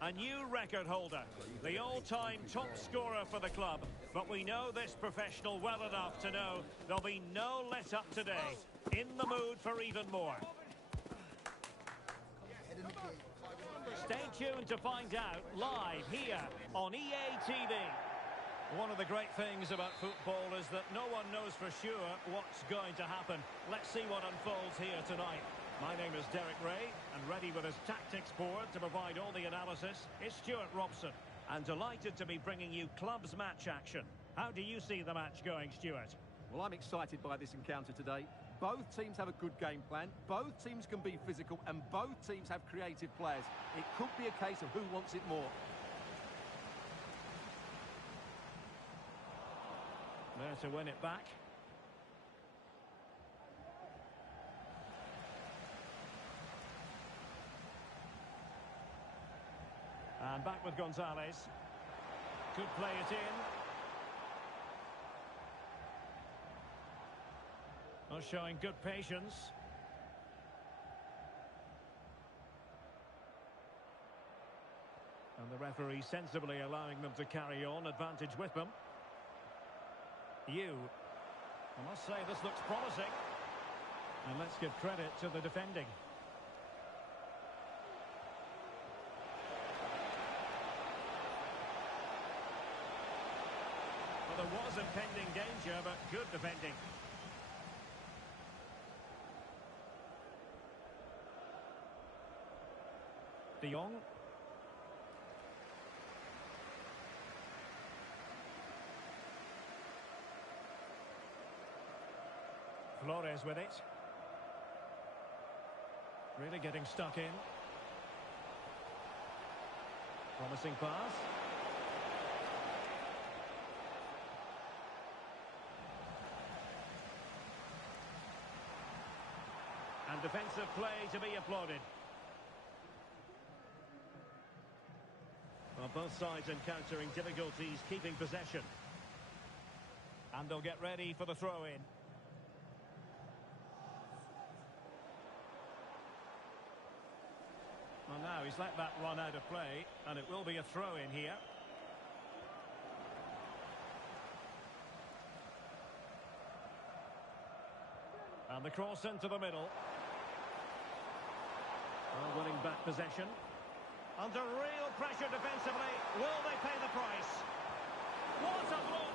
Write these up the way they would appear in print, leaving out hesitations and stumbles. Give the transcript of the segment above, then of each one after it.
A new record holder, the all-time top scorer for the club. But we know this professional well enough to know there'll be no let-up today. In the mood for even more. Stay tuned to find out live here on EA TV. One of the great things about football is that no one knows for sure what's going to happen. Let's see what unfolds here tonight. My name is Derek Ray, and ready with his tactics board to provide all the analysis is Stuart Robson. And delighted to be bringing you clubs match action. How do you see the match going, Stuart? Well, I'm excited by this encounter today. Both teams have a good game plan, both teams can be physical, and both teams have creative players. It could be a case of who wants it more. There to win it back. And back with Gonzalez. Could play it in. Well, showing good patience. And the referee sensibly allowing them to carry on, advantage with them. I must say this looks promising. And let's give credit to the defending. Well, there was impending danger, but good defending. De Jong. Flores with it. Really getting stuck in. Promising pass. And defensive play to be applauded. Well, both sides encountering difficulties keeping possession. And they'll get ready for the throw-in. Well, now he's let that run out of play, and it will be a throw-in here. And the cross into the middle. Well, winning back possession. Under real pressure defensively. Will they pay the price? What a block!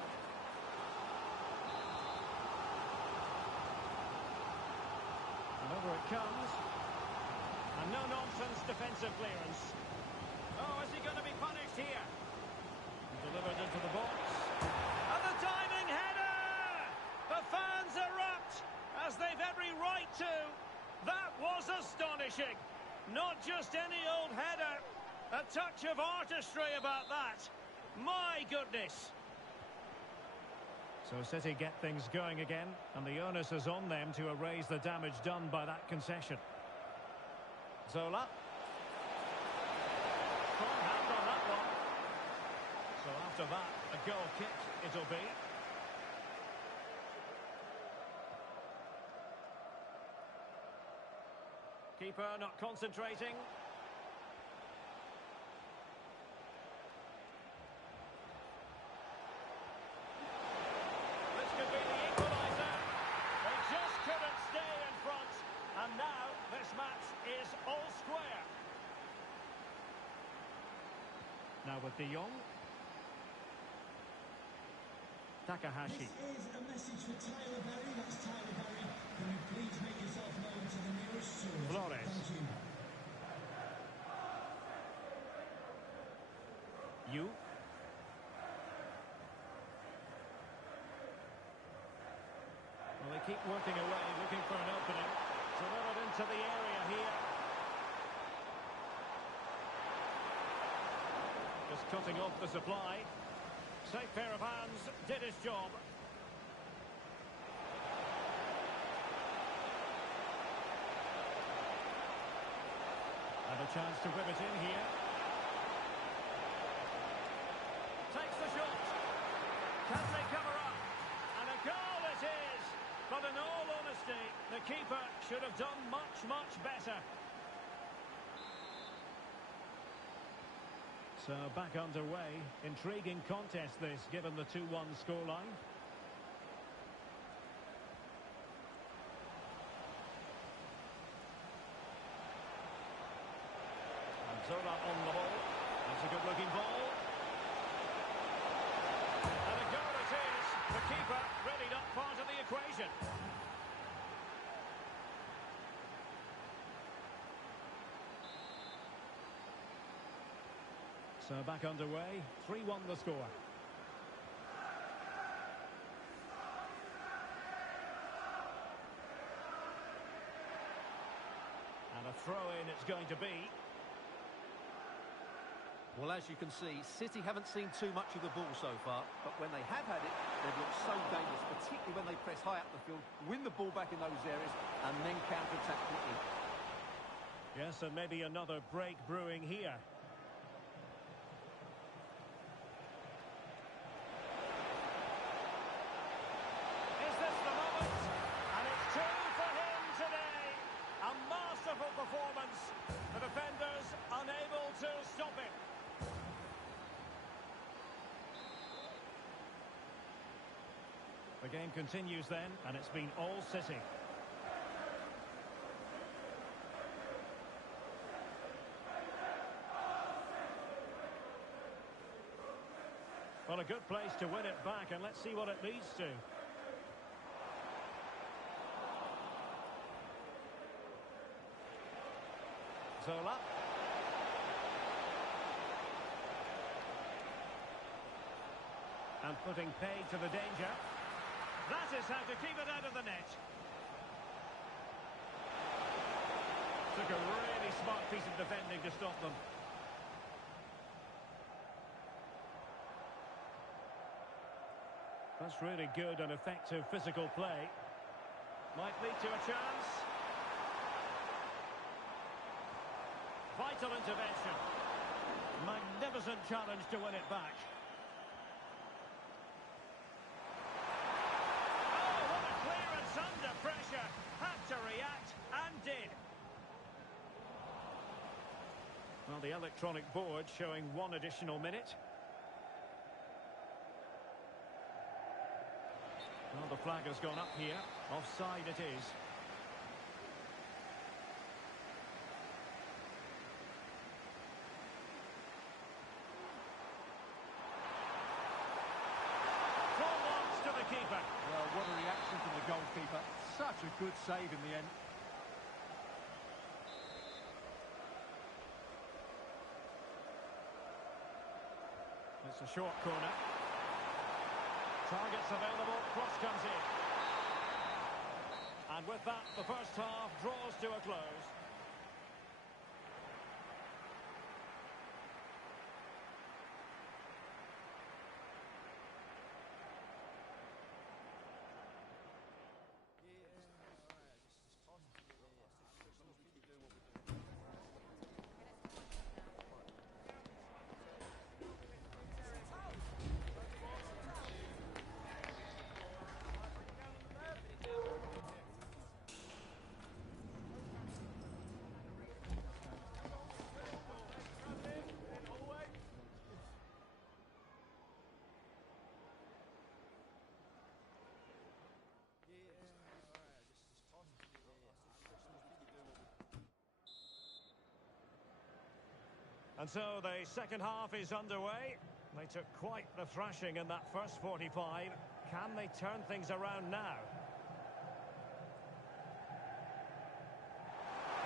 And over it comes. And no-nonsense defensive clearance. Oh, is he going to be punished here? Delivered into the box. And the diving header! The fans erupt, as they've every right to. That was astonishing. Not just any old header. A touch of artistry about that. My goodness. So City get things going again, and the onus is on them to erase the damage done by that concession. Zola. Strong hand on that one. So after that, a goal kick it'll be. Keeper not concentrating. This could be the equaliser. They just couldn't stay in front. And now this match is all square. Now with De Jong. Takahashi. This is a message for Tyler Berry. That's Tyler Berry. Can you please make yourself known to the nearest source? Flores. Thank you. Well, they keep working away, looking for an opening. To run it into the area here. Just cutting off the supply. Safe pair of hands, did his job. And a chance to whip it in here. Takes the shot. Can they cover up? And a goal it is. But in all honesty, the keeper should have done much, much better. So back underway. Intriguing contest this, given the 2-1 scoreline. Zola on the ball. That's a good-looking ball. And a goal it is. The keeper really not part of the equation. So back underway. 3-1 the score. And a throw-in it's going to be. Well, as you can see, City haven't seen too much of the ball so far, but when they have had it, they've looked so dangerous, particularly when they press high up the field, win the ball back in those areas, and then counter-attack quickly. Yes, and maybe another break brewing here. Is this the moment? And it's two for him today. A masterful performance. The defenders unable to stop it. The game continues then, and it's been all City. Well, a good place to win it back, and let's see what it leads to. Zola. And putting paid to the danger. That is how to keep it out of the net. Took a really smart piece of defending to stop them. That's really good and effective physical play. Might lead to a chance. Vital intervention. Magnificent challenge to win it back. Under pressure, had to react, and did. Well, the electronic board showing 1 additional minute. Well, the flag has gone up here. Offside it is. Forwards to the keeper. Well, what a reaction from the goalkeeper. Such a good save in the end. It's a short corner. Targets available, cross comes in. And with that, the first half draws to a close. And so the second half is underway. They took quite the thrashing in that first 45. Can they turn things around now?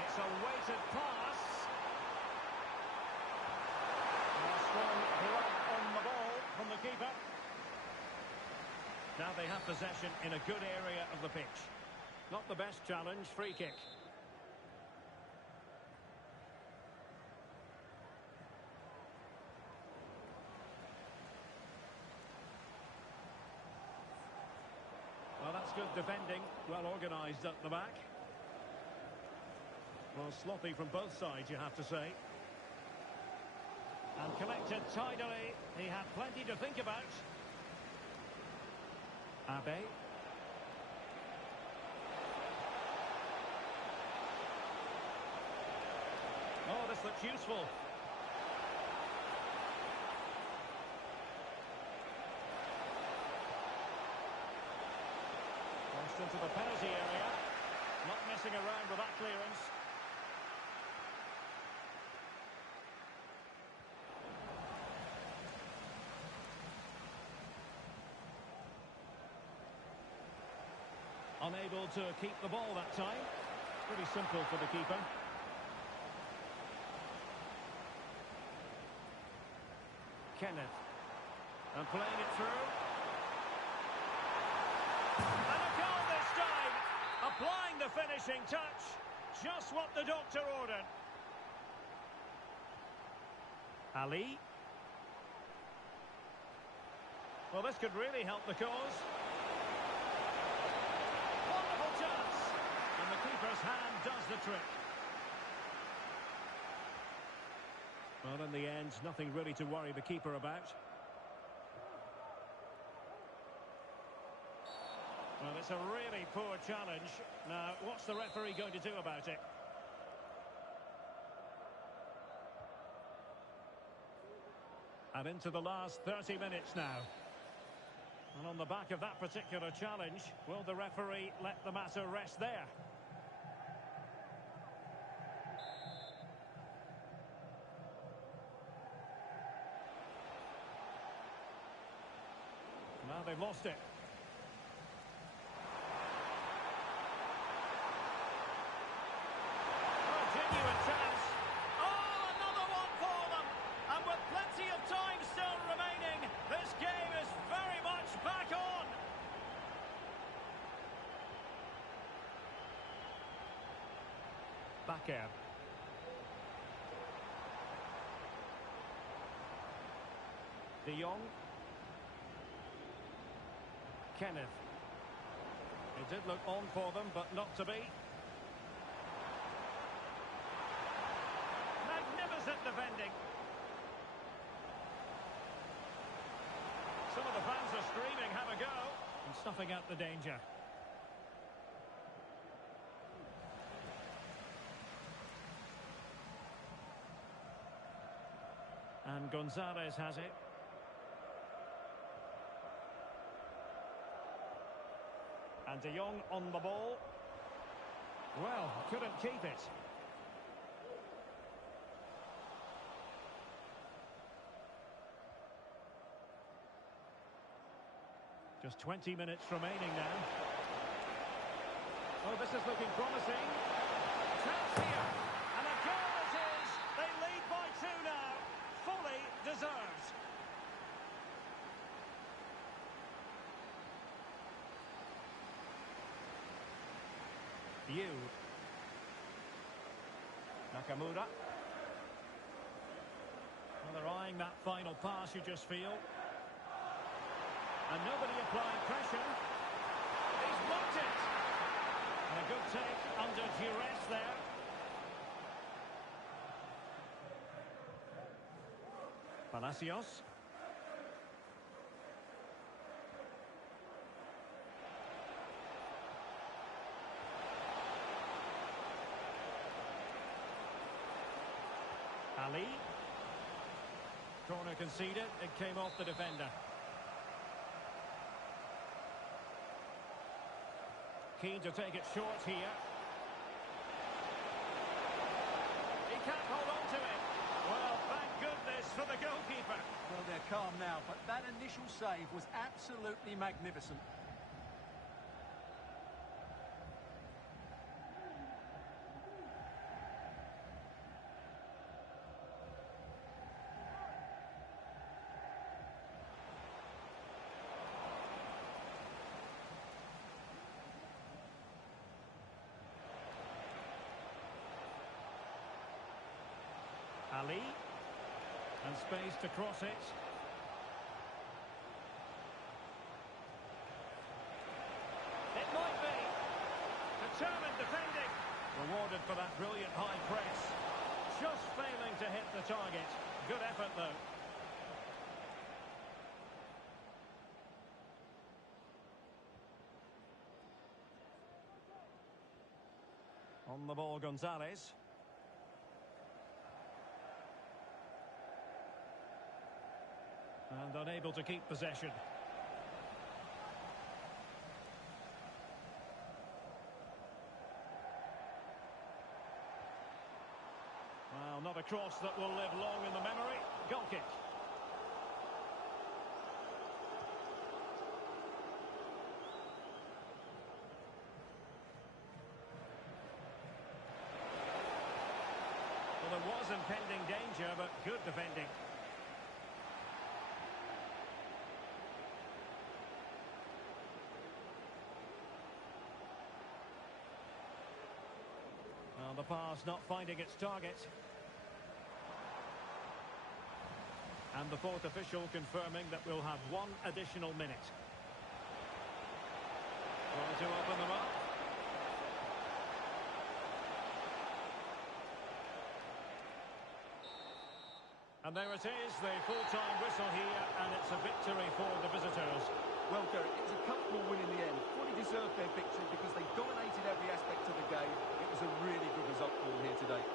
It's a weighted pass. And a strong grab on the ball from the keeper. Now they have possession in a good area of the pitch. Not the best challenge, free kick. Well, that's good defending, well organised at the back. Well, sloppy from both sides, you have to say. And collected tidily. He had plenty to think about. Abe. Oh, this looks useful. into the penalty area. Not messing around with that clearance. Unable to keep the ball that time. Pretty simple for the keeper. Kenneth. And playing it through. And a goal this time. Applying the finishing touch. Just what the doctor ordered. Ali. Well, this could really help the cause. Wonderful chance. And the keeper's hand does the trick. Well, in the end, nothing really to worry the keeper about. Well, it's a really poor challenge. Now, what's the referee going to do about it? And into the last 30 minutes now. And on the back of that particular challenge, will the referee let the matter rest there? Now they've lost it. Oh, genuine chance. Oh, another one for them. And with plenty of time still remaining, this game is very much back on. Bakker. De Jong. Kenneth. It did look on for them, but not to be. Magnificent defending. Some of the fans are screaming, have a go, and snuffing out the danger. And Gonzalez has it. And De Jong on the ball. Well, couldn't keep it. Just 20 minutes remaining now. Oh, this is looking promising. Chance here. And a goal it is. They lead by 2 now. Fully deserved. Yu. Nakamura. Well, they're eyeing that final pass, you just feel. And nobody applying pressure. He's blocked it. And a good take under duress there. Palacios. Ali. Corner conceded. It came off the defender. Keen to take it short here. He can't hold on to it. Well, thank goodness for the goalkeeper. Well, they're calm now, but that initial save was absolutely magnificent. Ali. And space to cross it. It might be. Determined defending. Rewarded for that brilliant high press. Just failing to hit the target. Good effort, though. On the ball, Gonzalez. And unable to keep possession. cross that will live long in the memory. Goal kick. Well, there was impending danger, but good defending. Well, the pass not finding its target. And the fourth official confirming that we'll have one additional minute. Trying to open them up. And there it is, the full-time whistle here, and it's a victory for the visitors. Well, Derek, it was a comfortable win in the end. Fully deserved their victory because they dominated every aspect of the game. It was a really good result for them here today.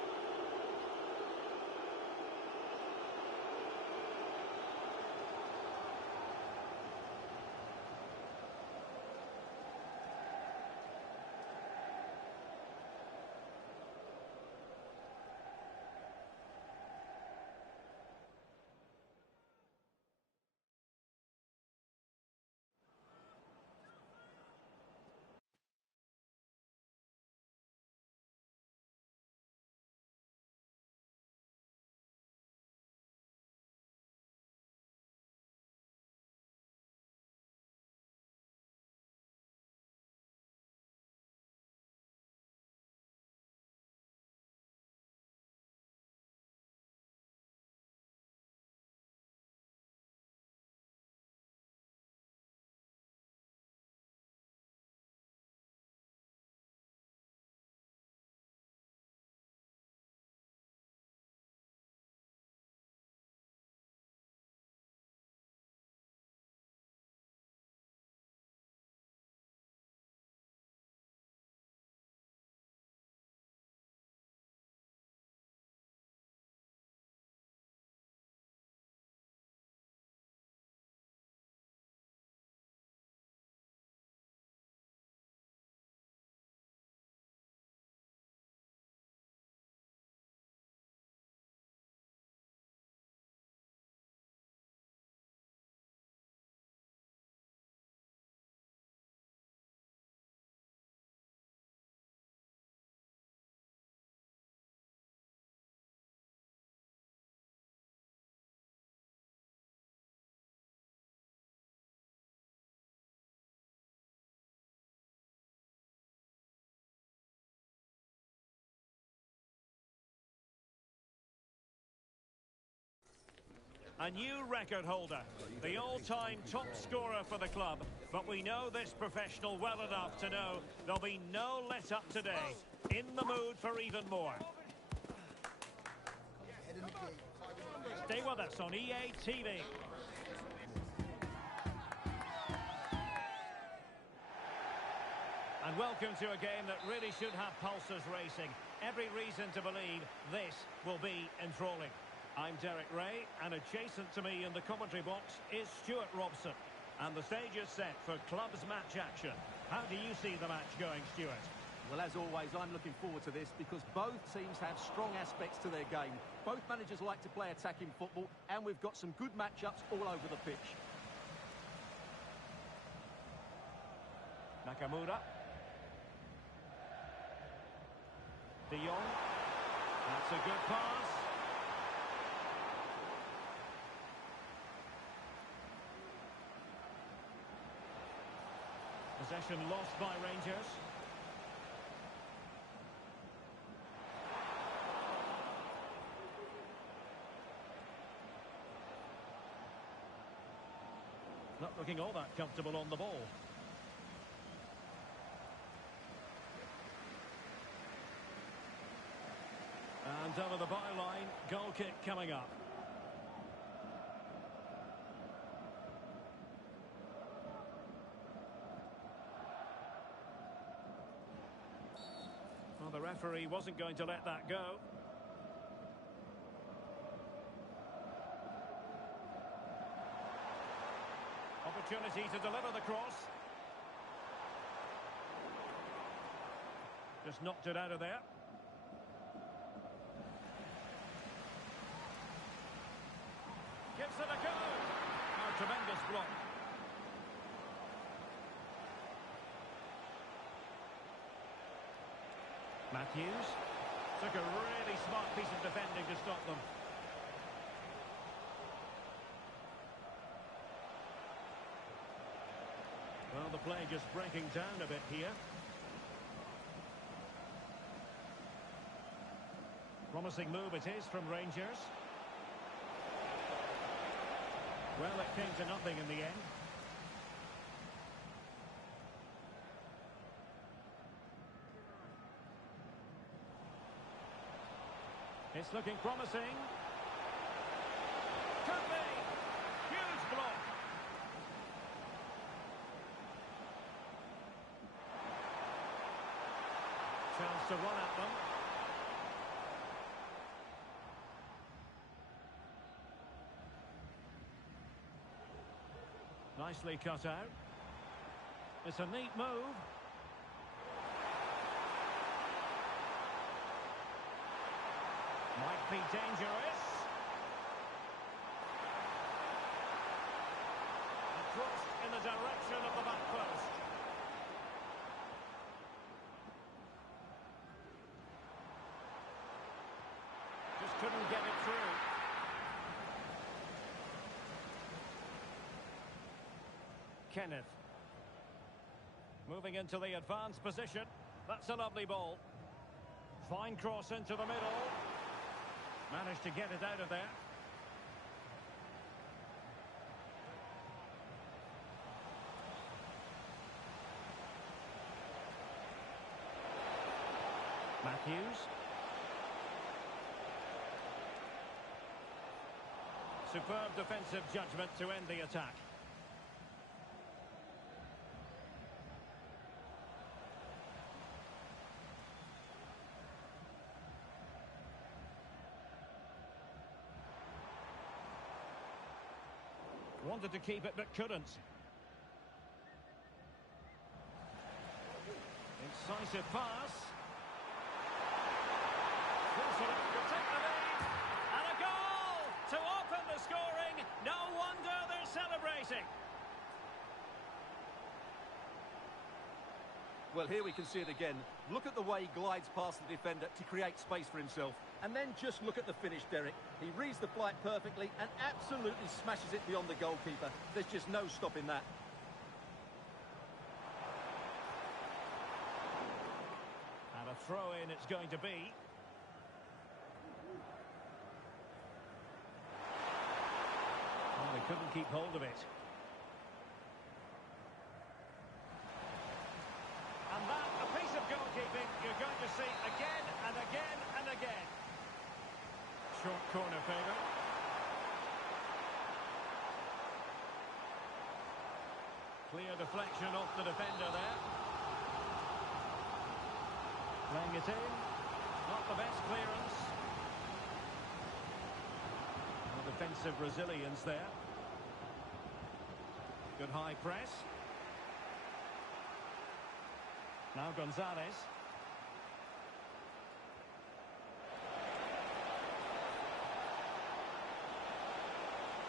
A new record holder, the all-time top scorer for the club. But we know this professional well enough to know there'll be no let-up today. In the mood for even more. Stay with us on EA TV. And welcome to a game that really should have pulses racing. Every reason to believe this will be enthralling. I'm Derek Ray, and adjacent to me in the commentary box is Stuart Robson. And the stage is set for clubs match action. How do you see the match going, Stuart? Well, as always, I'm looking forward to this because both teams have strong aspects to their game. Both managers like to play attacking football, and we've got some good matchups all over the pitch. Nakamura. De Jong. That's a good pass. Possession lost by Rangers. Not looking all that comfortable on the ball. And over the byline, goal kick coming up. Well, the referee wasn't going to let that go. Opportunity to deliver the cross. Just knocked it out of there. Gives it a go. Oh, tremendous block. Matthews took a really smart piece of defending to stop them. Well, the play just breaking down a bit here. Promising move it is from Rangers. Well, it came to nothing in the end. It's looking promising. Could be. Huge block. Chance to run at them. Nicely cut out. It's a neat move. Might be dangerous. And crossed in the direction of the back post. Just couldn't get it through. Kenneth. Moving into the advanced position. That's a lovely ball. Fine cross into the middle. Managed to get it out of there. Matthews. Superb defensive judgment to end the attack. Wanted to keep it, but couldn't. Incisive pass. Wilson will take the lead. And a goal to open the scoring. No wonder they're celebrating. Well, here we can see it again. Look at the way he glides past the defender to create space for himself. And then just look at the finish, Derek. He reads the flight perfectly and absolutely smashes it beyond the goalkeeper. There's just no stopping that. And a throw-in it's going to be. Well, they couldn't keep hold of it. And that, a piece of goalkeeping you're going to see again and again and again. Short corner favour. Clear deflection off the defender there. Playing it in. Not the best clearance. No defensive resilience there. Good high press. Now Gonzalez.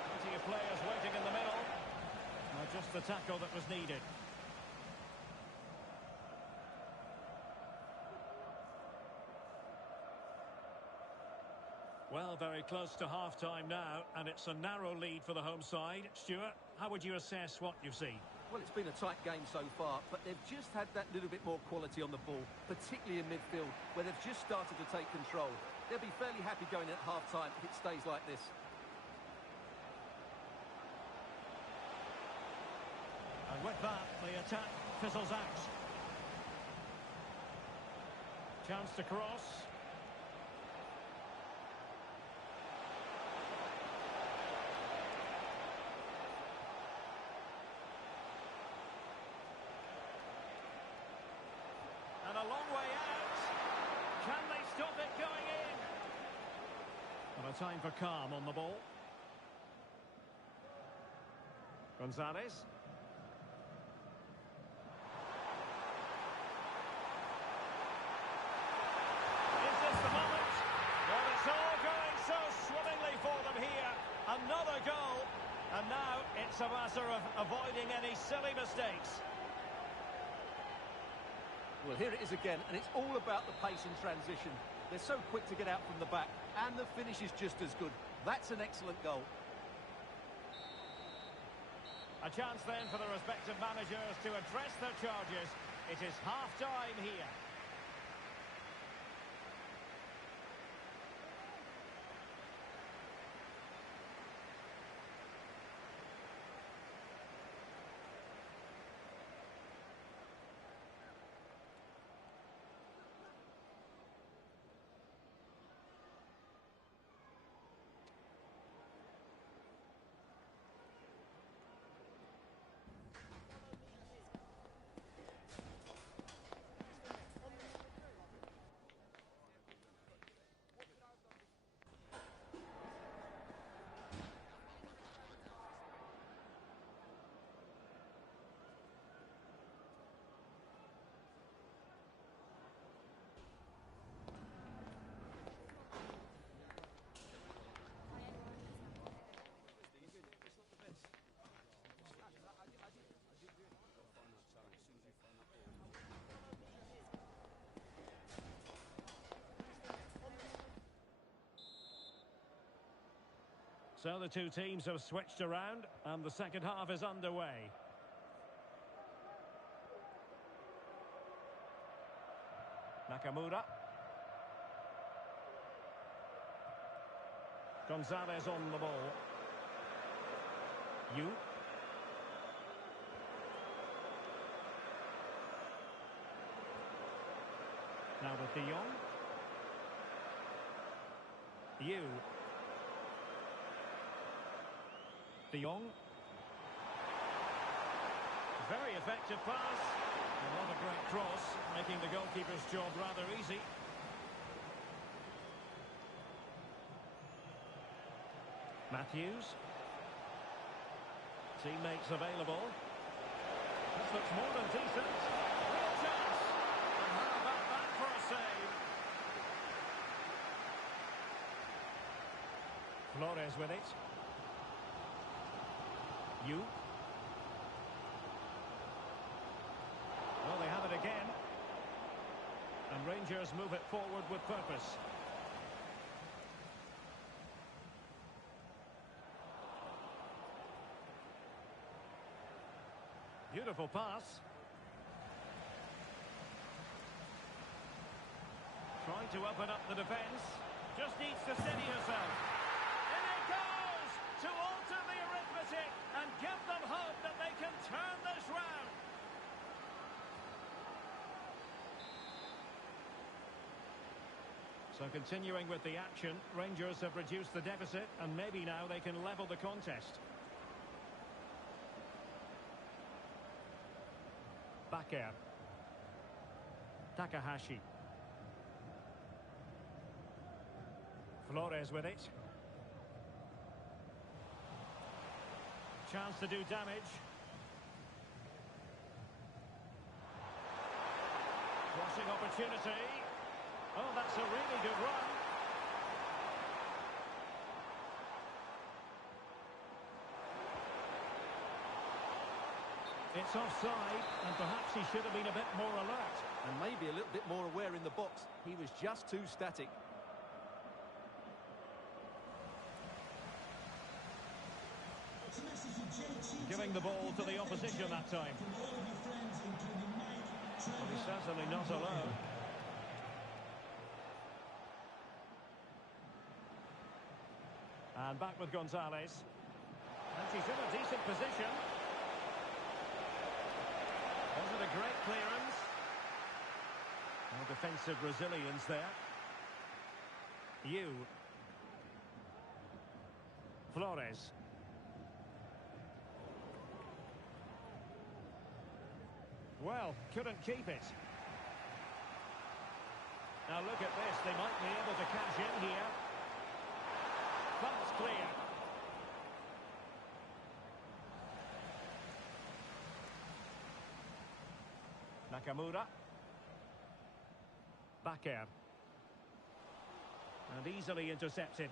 Plenty of players waiting in the middle. Now just the tackle that was needed. Well, very close to half-time now, and it's a narrow lead for the home side. Stuart, how would you assess what you've seen? Well, it's been a tight game so far, but they've just had that little bit more quality on the ball, particularly in midfield, where they've just started to take control. They'll be fairly happy going at half-time if it stays like this. And with that, the attack fizzles out. Chance to cross. And a long way out. Can they stop it going in? And a time for calm on the ball. Gonzalez. Is this the moment? Well, it's all going so swimmingly for them here. Another goal. And now it's a matter of avoiding any silly mistakes. Well, here it is again, and it's all about the pace and transition. They're so quick to get out from the back, and the finish is just as good. That's an excellent goal. A chance then for the respective managers to address their charges. It is half-time here. So the two teams have switched around, and the second half is underway. Nakamura. Gonzalez on the ball. Yu. Now with De Jong. Yu. De Jong. Very effective pass. Not a great cross, making the goalkeeper's job rather easy. Matthews. Teammates available. This looks more than decent. Real chance. And how about that for a save? Flores with it. Yu. Well, they have it again. And Rangers move it forward with purpose. Beautiful pass. Trying to open up the defence. Just needs to steady herself. In it goes! To alter the arithmetic and give them hope that they can turn this round. So continuing with the action, Rangers have reduced the deficit and maybe now they can level the contest. Bakker. Takahashi. Flores with it. Chance to do damage. Crossing opportunity. Oh, that's a really good run. It's offside, and perhaps he should have been a bit more alert. And maybe a little bit more aware in the box. He was just too static. Giving the ball to the opposition that time. Well, he's certainly not alone. And back with Gonzalez. And she's in a decent position. Wasn't a great clearance. No defensive resilience there. Yu. Flores. Well, couldn't keep it. Now look at this. They might be able to cash in here. That's clear. Nakamura. Bakker. And easily intercepted.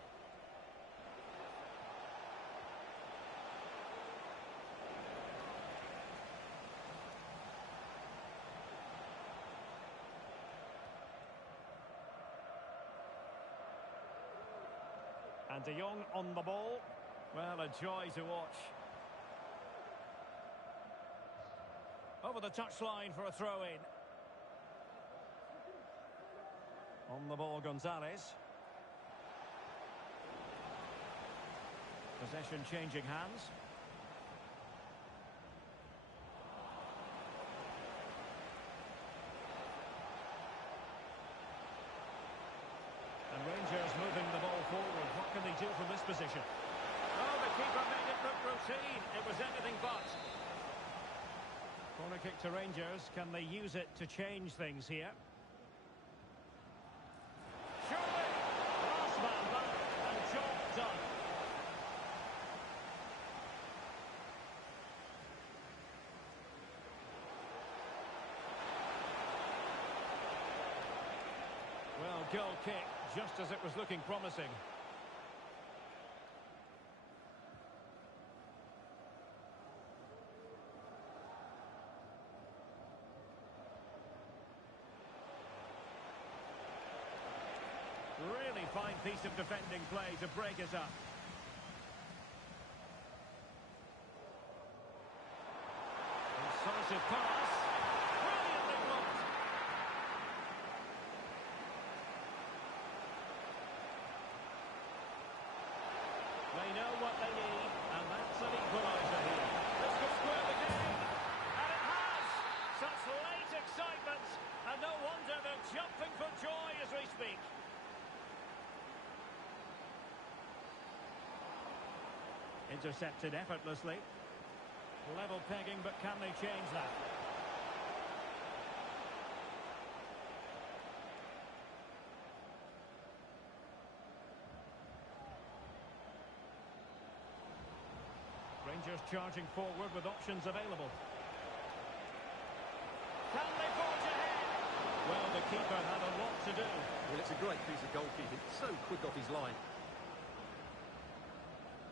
And De Jong on the ball. Well, a joy to watch. Over the touchline for a throw-in. On the ball, Gonzalez. Possession changing hands. And Rangers moving the ball forward. What can they do from this position? Oh, the keeper made it look routine. It was anything but. Corner kick to Rangers. Can they use it to change things here? Surely! Last man back and job done. Well, goal kick, just as it was looking promising. Really fine piece of defending play to break it up. Incisive pass. Brilliantly blocked. They know what they need, and that's an equaliser here. This could square the game, and it has! Such late excitement, and no wonder they're jumping for joy as we speak. Intercepted effortlessly. Level pegging, but can they change that? Rangers charging forward with options available. Can they forge ahead? Well, the keeper had a lot to do. Well, it's a great piece of goalkeeping. So quick off his line.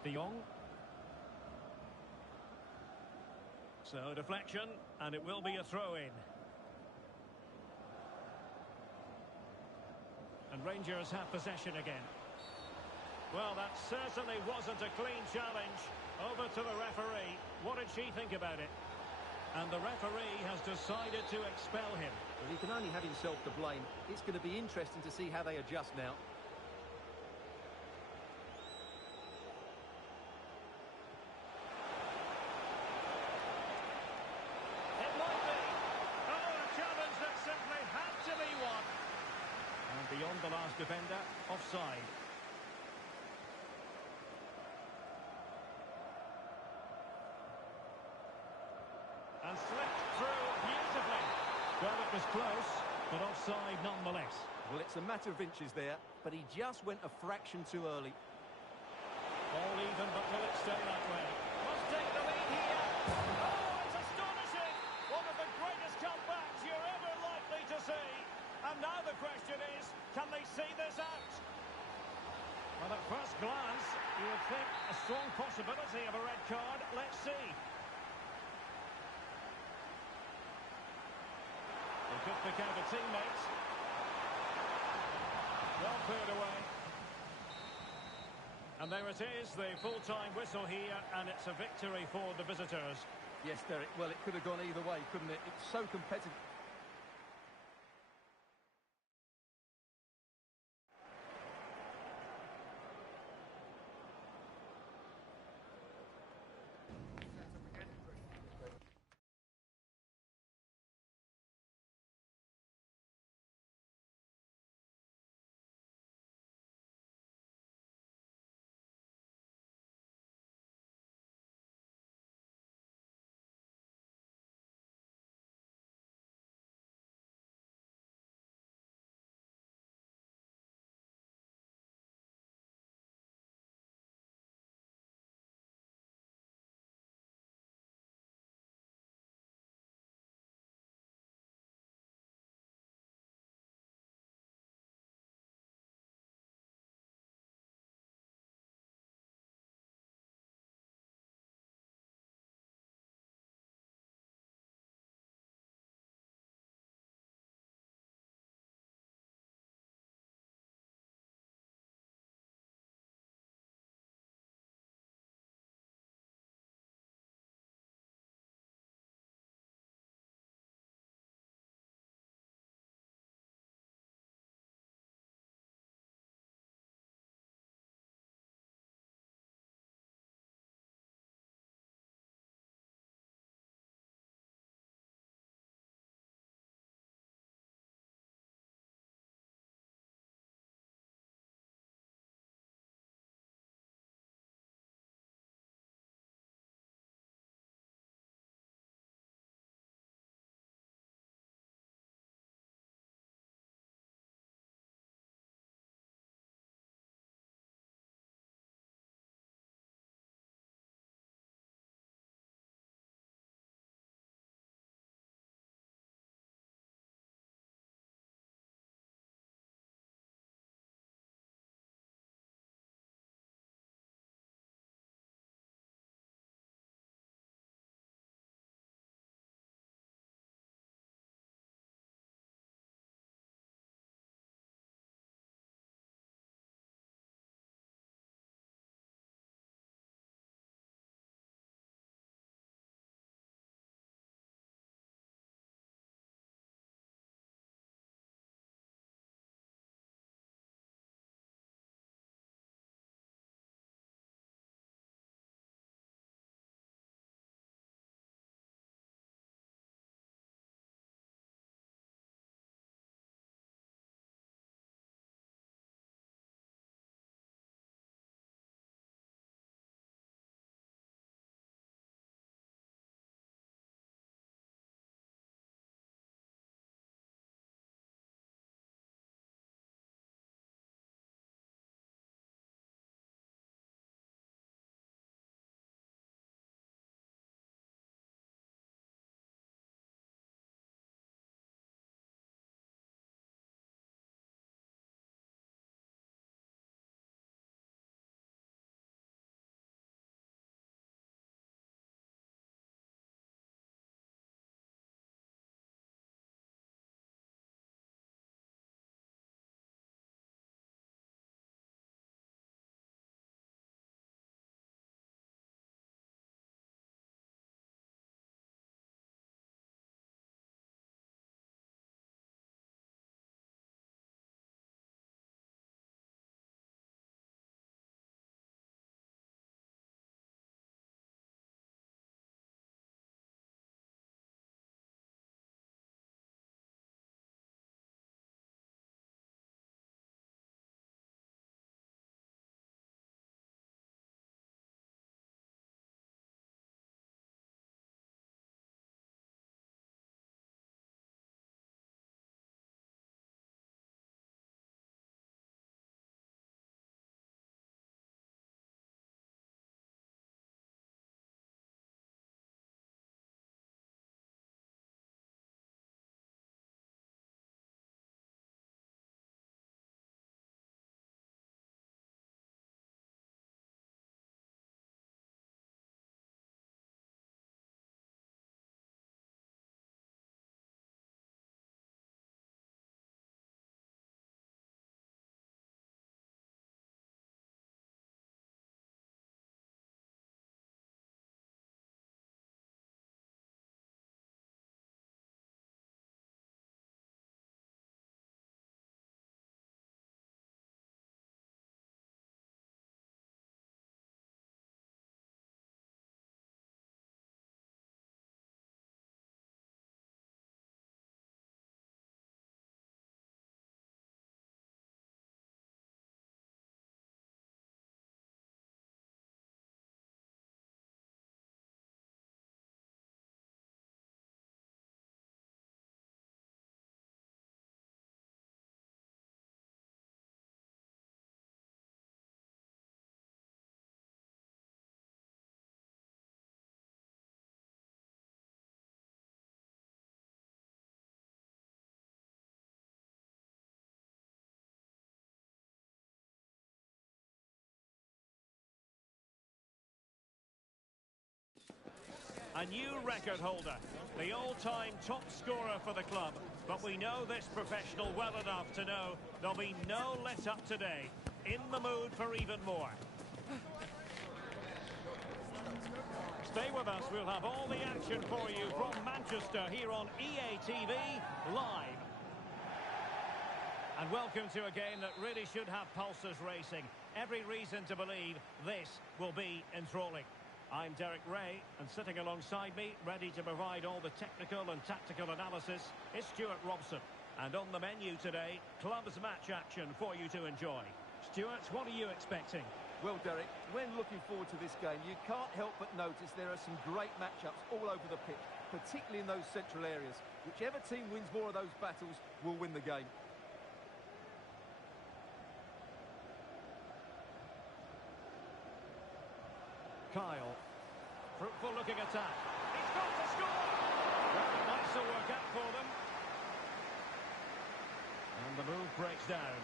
De Jong. So, deflection, and it will be a throw-in. And Rangers have possession again. Well, that certainly wasn't a clean challenge. Over to the referee. What did she think about it? And the referee has decided to expel him. Well, he can only have himself to blame. It's going to be interesting to see how they adjust now. It might be. Oh, a challenge that simply had to be won. And beyond the last defender, offside. And slipped through beautifully. Well, it was close, but offside nonetheless. Well, it's a matter of inches there, but he just went a fraction too early. All even, but will it stay that way? Must take the lead here. Oh, it's astonishing! One of the greatest comebacks you're ever likely to see. And now the question is, can they see this out? Well, at first glance, you would think a strong possibility of a red card. Let's see. They could pick out a teammate. Well cleared away. And there it is, the full-time whistle here, and it's a victory for the visitors. Yes, Derek, well, it could have gone either way, couldn't it? It's so competitive. A new record holder, the all-time top scorer for the club. But we know this professional well enough to know there'll be no let-up today. In the mood for even more. Stay with us, we'll have all the action for you from Manchester here on EA TV Live. And welcome to a game that really should have pulses racing. Every reason to believe this will be enthralling. I'm Derek Ray, and sitting alongside me, ready to provide all the technical and tactical analysis, is Stuart Robson. And on the menu today, clubs match action for you to enjoy. Stuart, what are you expecting? Well, Derek, when looking forward to this game, you can't help but notice there are some great matchups all over the pitch, particularly in those central areas. Whichever team wins more of those battles will win the game. Kyle. Fruitful looking attack. He's got to score! Well, it might still work out for them. And the move breaks down.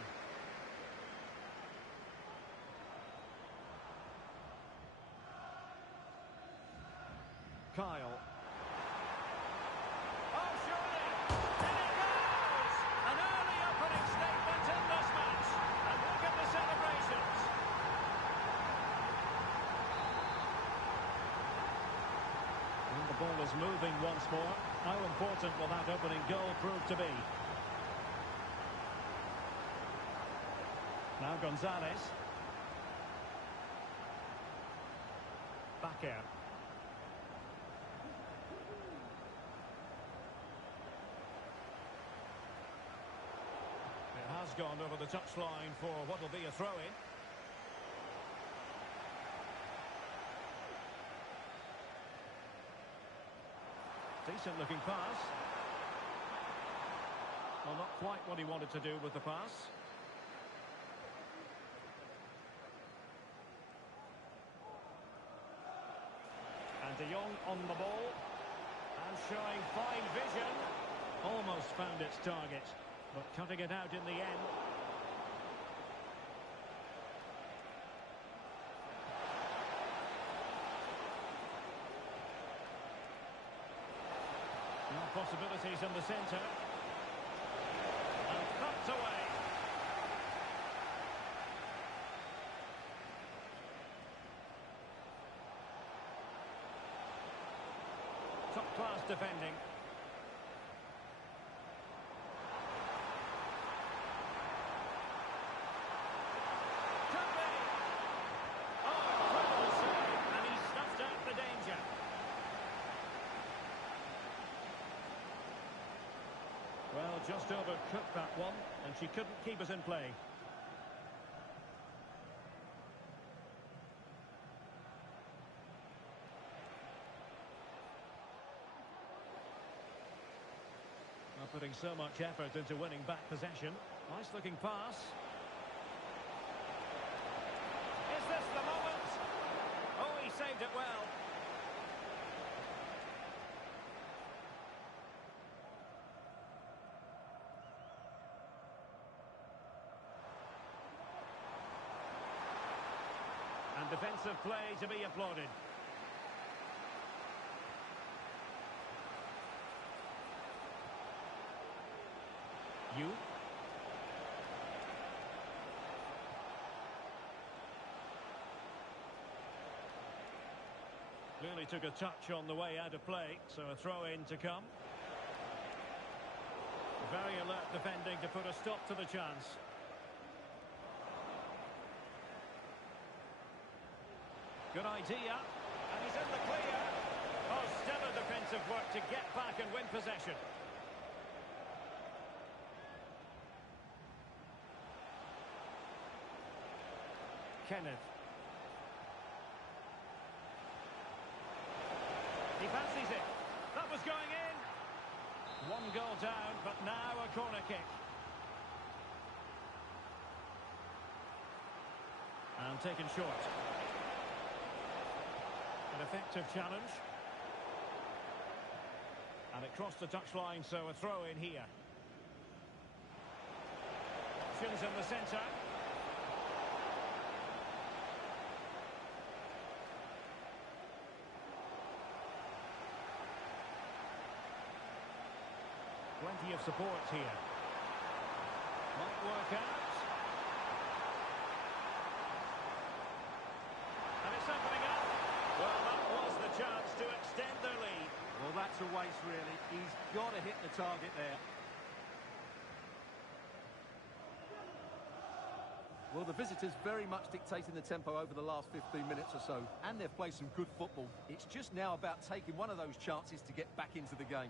Kyle. Oh, surely! In it goes! An early opening statement in this match. And look at the celebrations. And the ball is moving once more. How important will that opening goal prove to be? Now Gonzalez. Bakker. Has gone over the touchline for what will be a throw-in. Decent looking pass. Well, not quite what he wanted to do with the pass. And De Jong on the ball. And showing fine vision. Almost found its target. But cutting it out in the end. Now possibilities in the centre. And cut away. Top-class defending. Well, just overcooked that one, and she couldn't keep us in play. Not putting so much effort into winning back possession. Nice looking pass. Is this the moment? Oh, he saved it well. And defensive play to be applauded. You. Clearly took a touch on the way out of play, so a throw-in to come. Very alert defending to put a stop to the chance. Good idea, and he's in the clear. Oh, stellar defensive work to get back and win possession. Kenneth. He fancies it. That was going in. One goal down, but now a corner kick. And taken short. An effective challenge. And it crossed the touchline, so a throw in here. Options in the centre. plenty of support here. Might work out. And it's opening up. Well, that was the chance to extend their lead. Well, that's a waste, really. He's got to hit the target there. Well, the visitors very much dictating the tempo over the last 15 minutes or so, and they've played some good football. It's just now about taking one of those chances to get back into the game.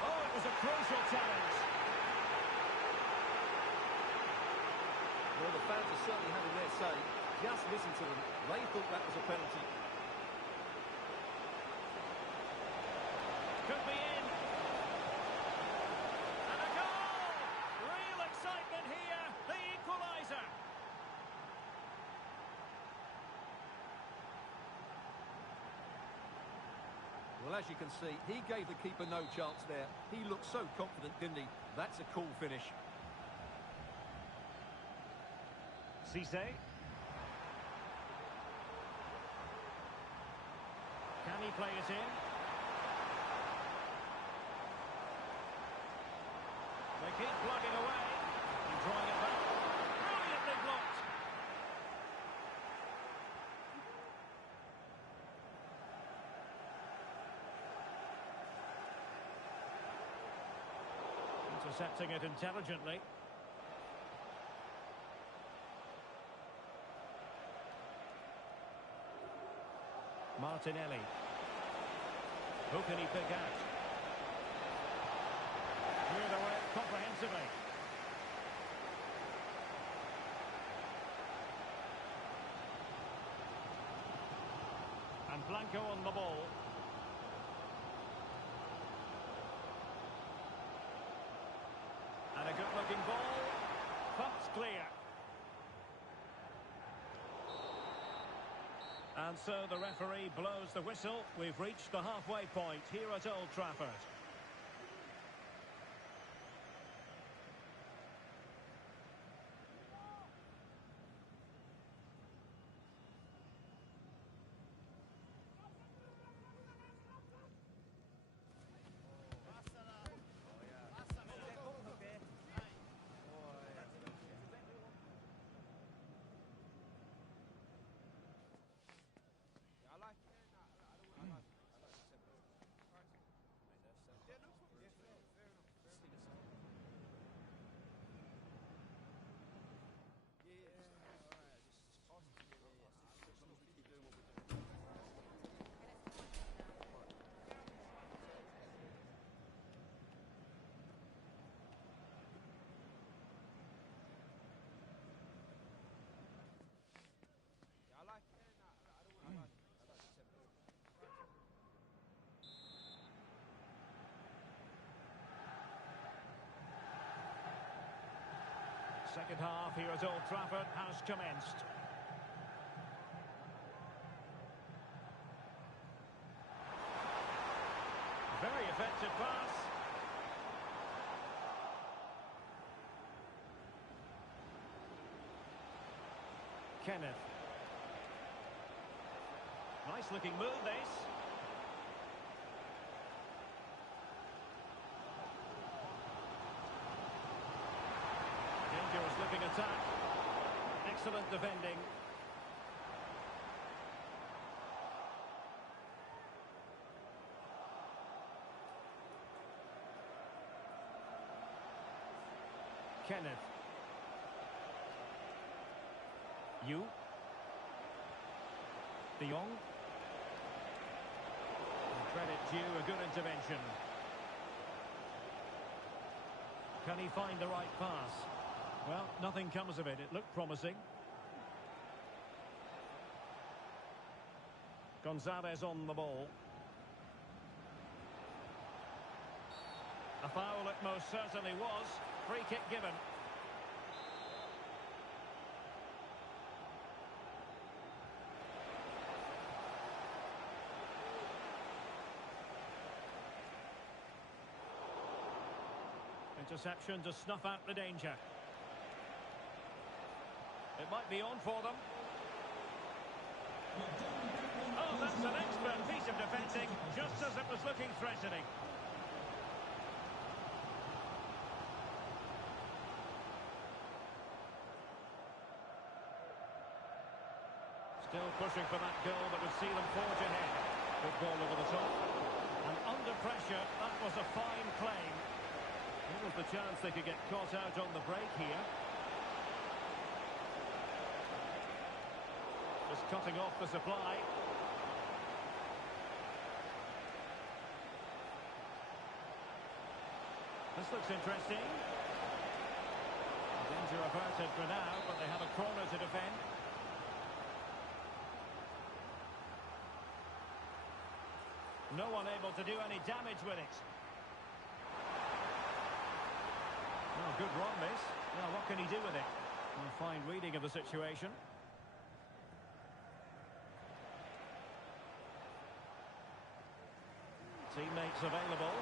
Oh, it was a crucial challenge. Well, the fans are certainly having their say. Just listen to them. They thought that was a penalty. Could be in. And a goal! Real excitement here. The equaliser. Well, as you can see, he gave the keeper no chance there. He looked so confident, didn't he? That's a cool finish. Cisse. Can he play it in? They keep plugging away. And drawing it back. Brilliantly blocked. Intercepting it intelligently. Martinelli. Who can he pick out? Cleared away comprehensively. And Blanco on the ball. And a good-looking ball. Pumped clear. And so the referee blows the whistle. We've reached the halfway point here at Old Trafford. Second half here at Old Trafford has commenced. Very effective pass. Kenneth. Nice looking move, this. Dangerous looking attack. Excellent defending. Kenneth. Yu. De Jong. Credit due, a good intervention. Can he find the right pass? Well, nothing comes of it. It looked promising. Gonzalez on the ball. A foul it most certainly was. Free kick given. Interception to snuff out the danger. might be on for them. Oh, that's an expert piece of defending, just as it was looking threatening. Still pushing for that goal that would see them forge ahead. Good ball over the top. And under pressure, that was a fine claim. Here was the chance they could get caught out on the break here. Just cutting off the supply. This looks interesting. Danger averted for now, but they have a corner to defend. No one able to do any damage with it. Oh, good run, this. Now, what can he do with it? A fine reading of the situation. Teammates available.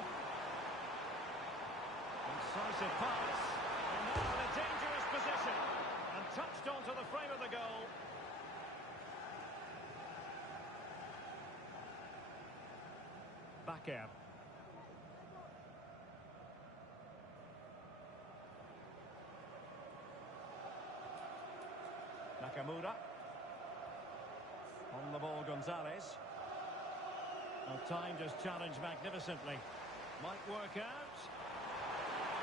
Incisive pass. And now in a dangerous position. And touched onto the frame of the goal. Bakker. Nakamura. On the ball, Gonzalez. Well, time just challenged magnificently. Might work out.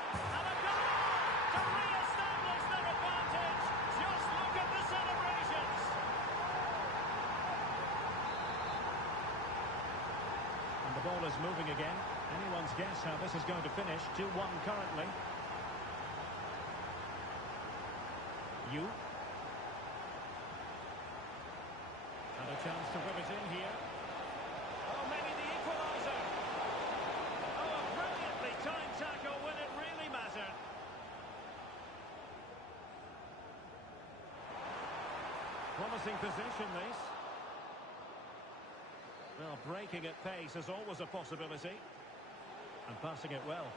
And a goal to re-establish their advantage. Just look at the celebrations. And the ball is moving again. Anyone's guess how this is going to finish. 2-1 currently. You. And a chance to whip it in here. Oh, maybe the equaliser. Oh, a brilliantly timed tackle when it really mattered. Promising position, this. Well, breaking at pace is always a possibility. And passing it well.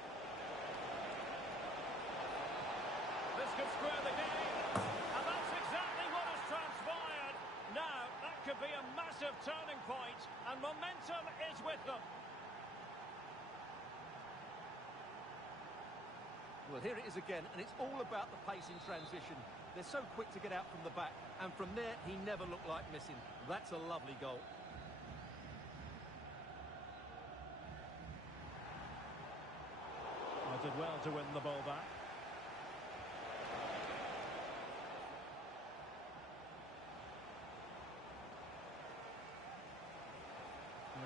This could square the game. And that's exactly what has transpired. Now, that could be a massive turning point, and momentum is with them. Well, here it is again, and it's all about the pace in transition. They're so quick to get out from the back, and from there, he never looked like missing. That's a lovely goal. Well, did well to win the ball back.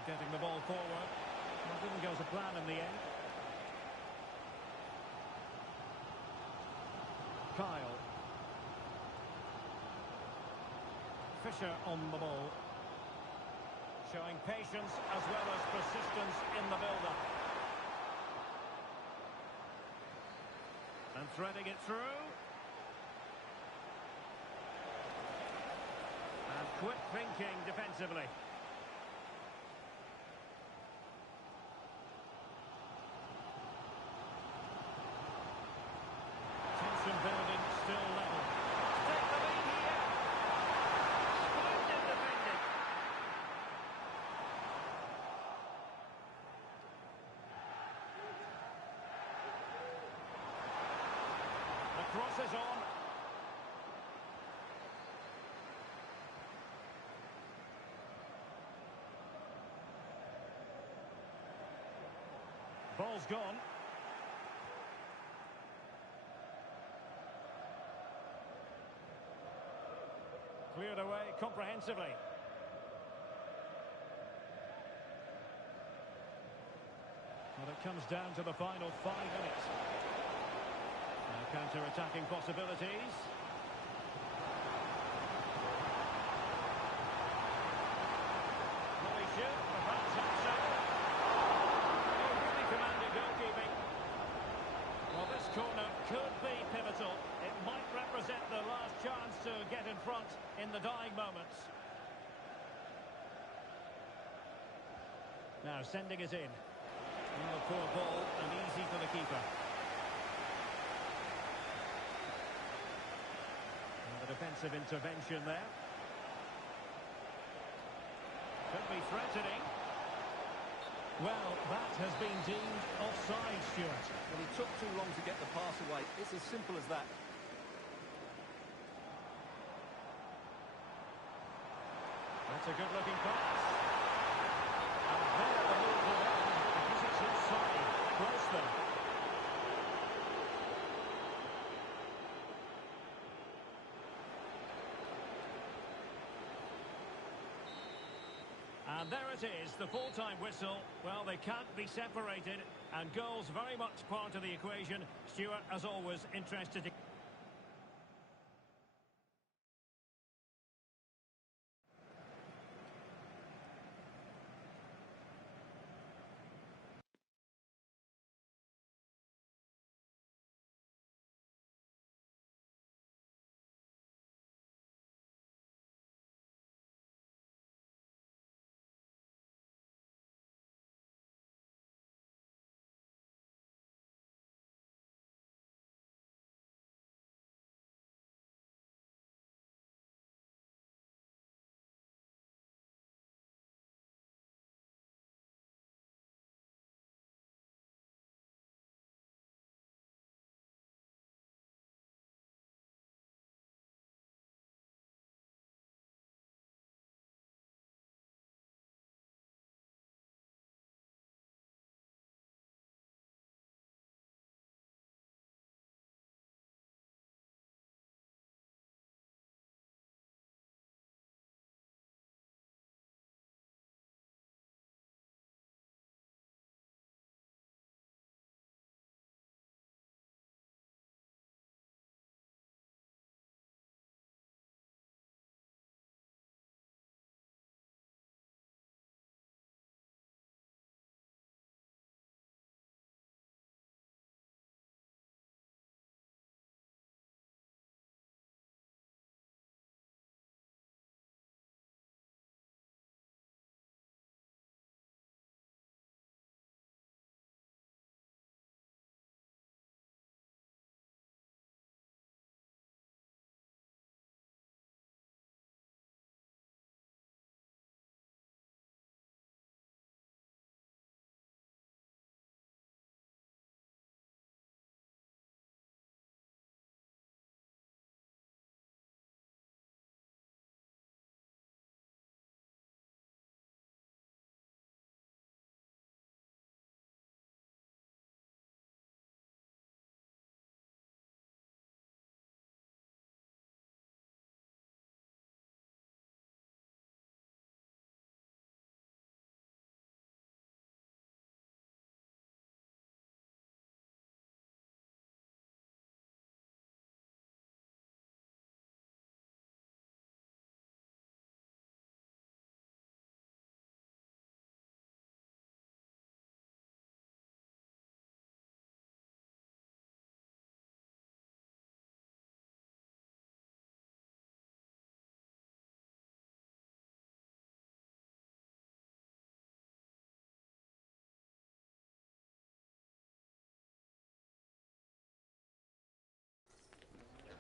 Getting the ball forward. Well, didn't go to plan in the end. Kyle. Fisher on the ball. Showing patience as well as persistence in the build-up. And threading it through. And quick thinking defensively. Building still level. Take the lead here. Splendid defending. The cross is on. Ball's gone. Cleared away comprehensively. Well, it comes down to the final 5 minutes. Now counter-attacking possibilities. Well, he should, perhaps so. Oh, really commanding goalkeeping. Well, this corner could be pivotal. It might represent the last chance to get in front in the dying moments. Now sending it in. Oh, poor ball and easy for the keeper. And the A defensive intervention there. Could be threatening. Well, that has been deemed offside, Stuart. Well, he took too long to get the pass away. It's as simple as that. That's a good-looking pass. And there the move will end because it's offside. Close them. And there it is, the full-time whistle. Well, they can't be separated, and goals very much part of the equation. Stuart, as always, interested to...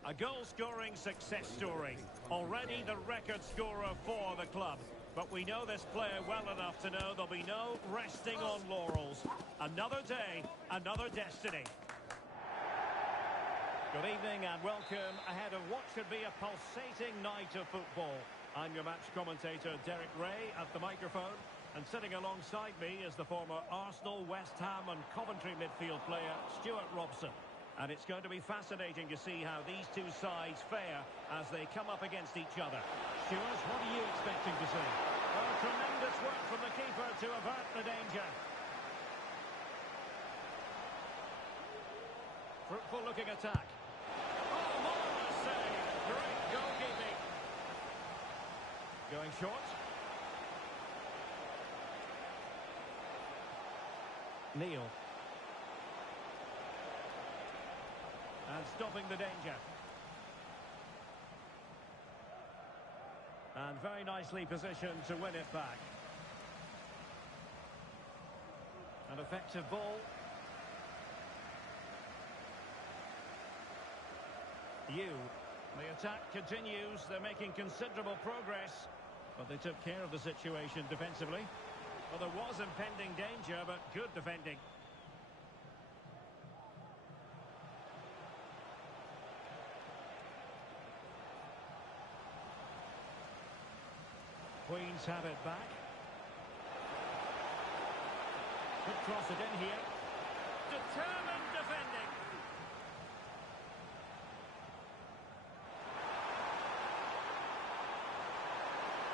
A goal-scoring success story. Already the record scorer for the club. But we know this player well enough to know there'll be no resting on laurels. Another day, another destiny. Good evening and welcome ahead of what should be a pulsating night of football. I'm your match commentator, Derek Ray, at the microphone. And sitting alongside me is the former Arsenal, West Ham and Coventry midfield player, Stuart Robson. And it's going to be fascinating to see how these two sides fare as they come up against each other. Stuart, what are you expecting to see? Well, tremendous work from the keeper to avert the danger. Fruitful looking attack. Oh, marvellous save. Great goalkeeping. Going short. Neil. And stopping the danger. And very nicely positioned to win it back. An effective ball. The attack continues. They're making considerable progress. But they took care of the situation defensively. Well, there was impending danger, but good defending. Queens have it back. Could cross it in here. Determined defending.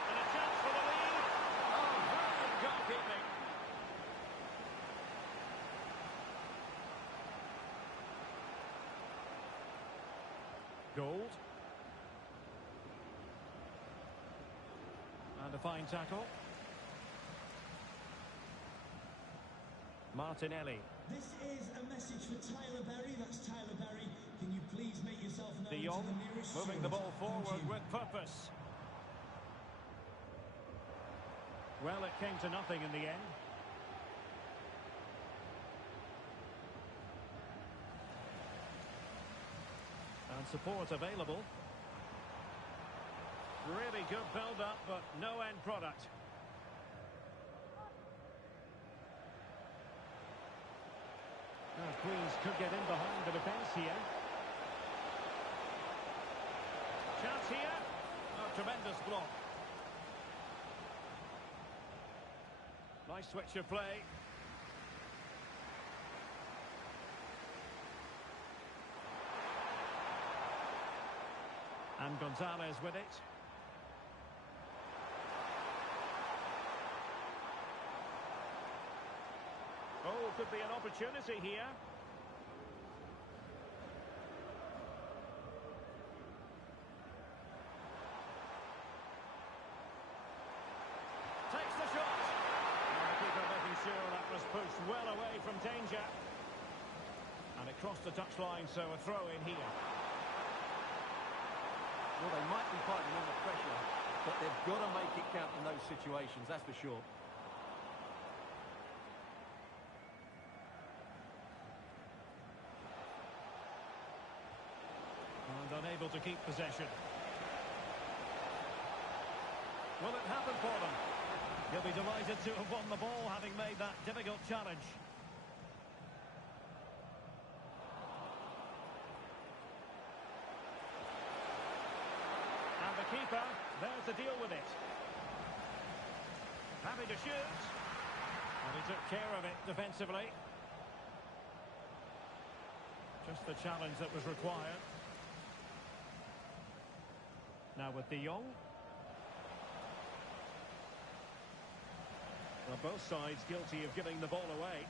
And a chance for the lead. Oh, brilliant goalkeeping. Gold. And a fine tackle. Martinelli. This is a message for Tyler Berry. That's Tyler Berry. Can you please make yourself known De to Jong the nearest moving steward? the ball Thank forward you. with purpose. Well, it came to nothing in the end. And support available. Really good build-up, but no end product. Now, Queens could get in behind the defence here. Chance here. Oh, tremendous block. Nice switch of play. And Gonzalez with it. Oh, could be an opportunity here. Takes the shot. And the keeper making sure that was pushed well away from danger. And it crossed the touchline, so a throw in here. Well, they might be fighting under pressure, but they've got to make it count in those situations, that's for sure. And unable to keep possession. Will it happen for them? He'll be delighted to have won the ball, having made that difficult challenge. And the keeper, there to deal with it. Happy to shoot. And he took care of it defensively. Just the challenge that was required. Now with De Jong. Well, both sides guilty of giving the ball away.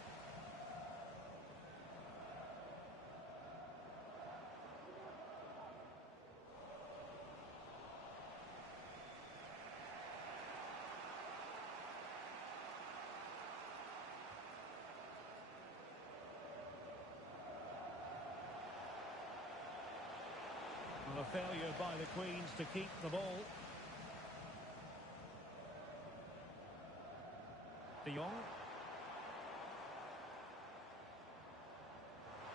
Well, a failure by the Queens to keep the ball. De Jong.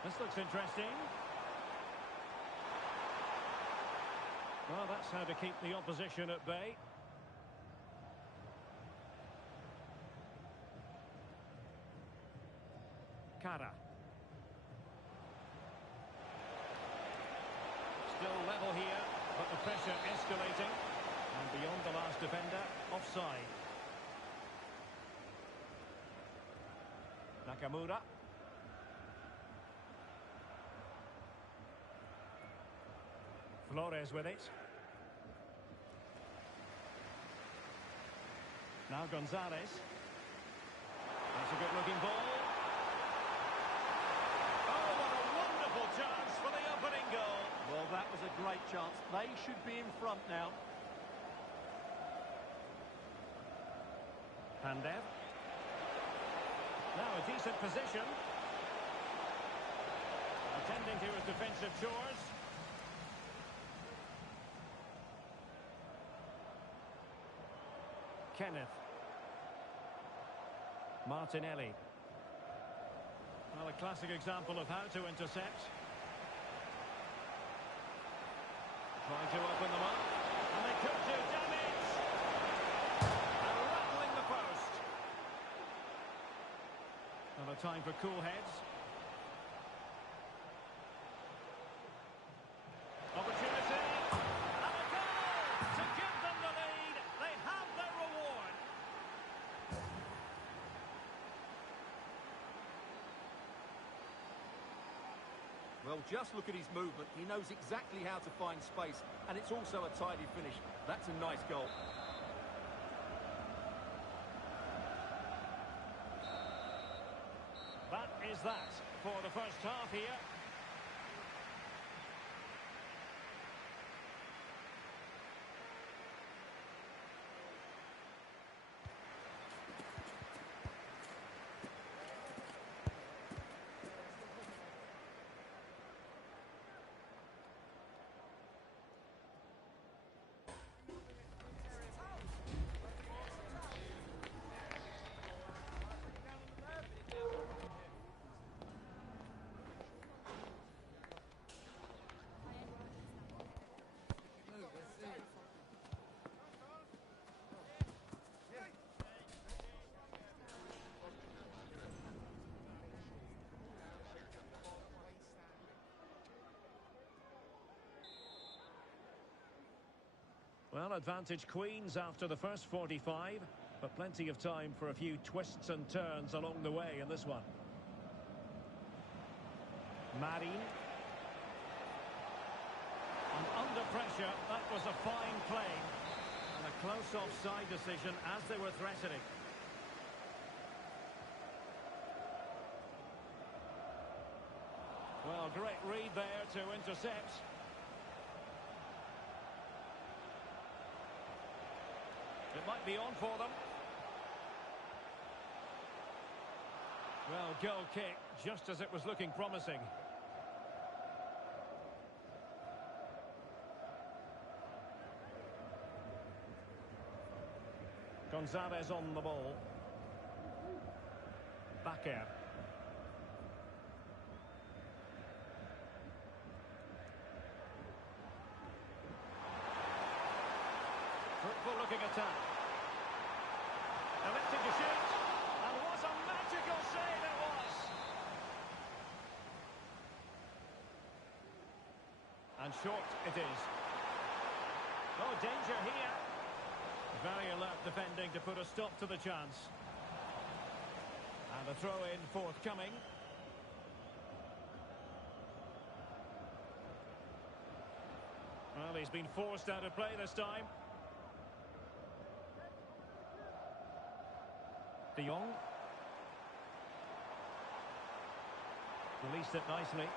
This looks interesting. Well, that's how to keep the opposition at bay. Kara. Still level here, but the pressure escalating. And beyond the last defender, offside. Nakamura. Flores with it. Now Gonzalez. That's a good-looking ball. Oh, what a wonderful chance for the opening goal. Well, that was a great chance. They should be in front now. Pandev. Now a decent position. Attending to his defensive chores. Kenneth. Martinelli. Well, a classic example of how to intercept. Trying to open them up. And they could do damage. And rattling the post. And a time for cool heads. Opportunity. And a goal to give them the lead. They have their reward. Well, just look at his movement. He knows exactly how to find space, and it's also a tidy finish. That's a nice goal. That is that for the first half here. Well, advantage Queens after the first 45, but plenty of time for a few twists and turns along the way in this one. Marin. And under pressure, that was a fine play. And a close offside decision as they were threatening. Well, great read there to intercept. It might be on for them. Well, goal kick, just as it was looking promising. Gonzalez on the ball. Bakker. Fruitful looking attack. Elected to shoot. And what a magical save it was. And short it is. Oh, danger here. Very alert defending to put a stop to the chance. And a throw-in forthcoming. Well, he's been forced out of play this time. De Jong. Released it nicely.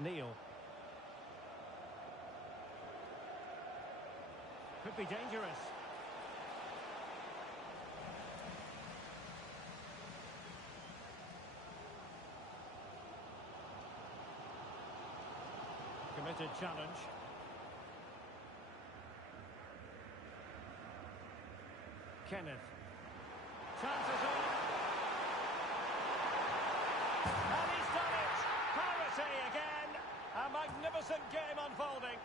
Neil. Could be dangerous. Committed challenge. Kenneth. Chances on. And he's done it! Parity again! A magnificent game unfolding.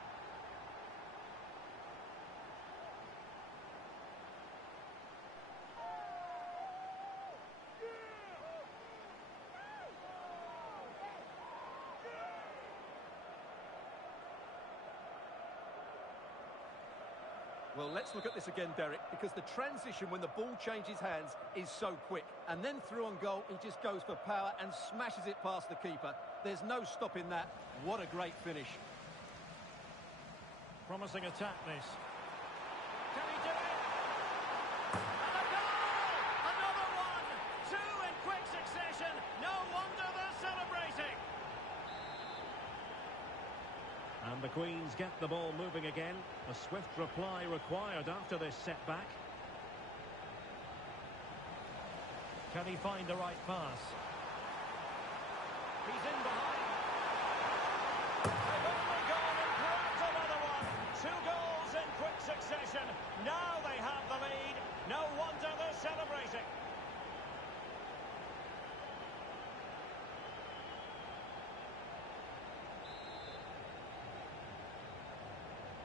Well, let's look at this again, Derek, because the transition when the ball changes hands is so quick. And then through on goal, he just goes for power and smashes it past the keeper. There's no stopping that. What a great finish. Promising attack, this. Can he do it? And a goal! Another one! Two in quick succession. No wonder they're celebrating. And the Queens get the ball moving again. A swift reply required after this setback. Can he find the right pass? He's in behind. They've only gone and grabbed another one. 2 goals in quick succession. Now they have the lead. No wonder they're celebrating.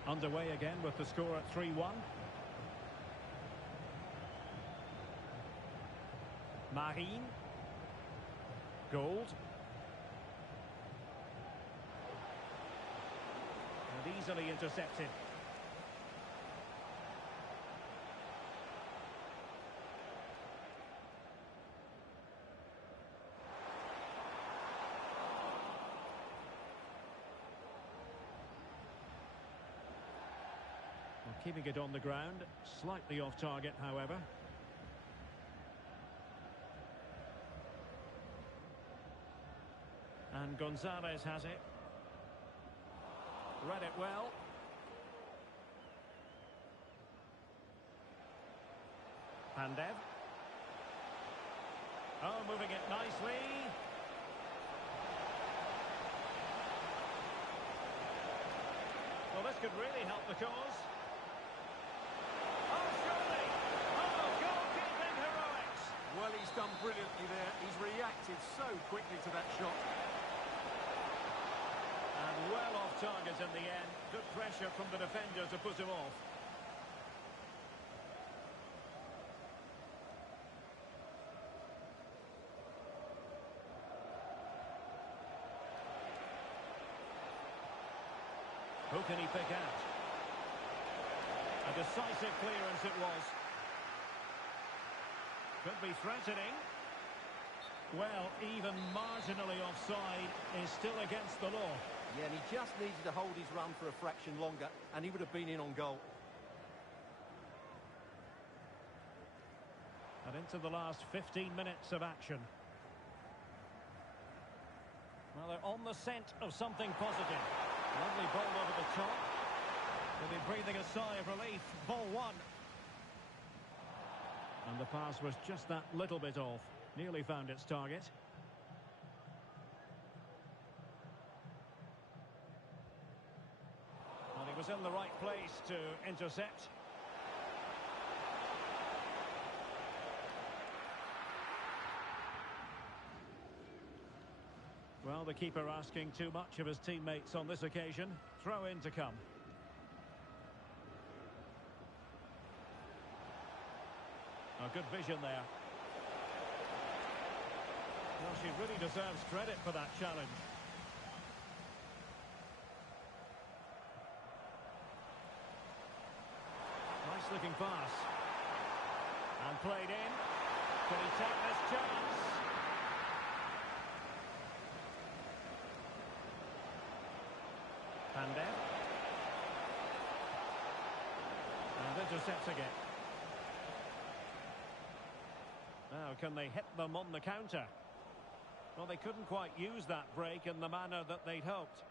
Underway again with the score at 3-1. Marine. Gold. And easily intercepted. Well, keeping it on the ground, slightly off target, however. And Gonzalez has it. Read it well. Pandev. Oh, moving it nicely. Well, this could really help the cause. Oh, surely! Oh, goalkeeping heroics! Well, he's done brilliantly there. He's reacted so quickly to that shot. And well off target in the end. Good pressure from the defender to put him off. Who can he pick out? A decisive clearance it was. Could be threatening. Well, even marginally offside is still against the law. Yeah, and he just needed to hold his run for a fraction longer, and he would have been in on goal. And into the last 15 minutes of action. Well, they're on the scent of something positive. Lovely ball over the top. They'll be breathing a sigh of relief. Ball one. And the pass was just that little bit off. Nearly found its target. Well, he was in the right place to intercept. Well, the keeper asking too much of his teammates on this occasion. Throw in to come. A good vision there. Well, she really deserves credit for that challenge. Nice looking pass. And played in. Can he take this chance? Pandev. And intercepts again. Now, can they hit them on the counter? Well, they couldn't quite use that break in the manner that they'd hoped.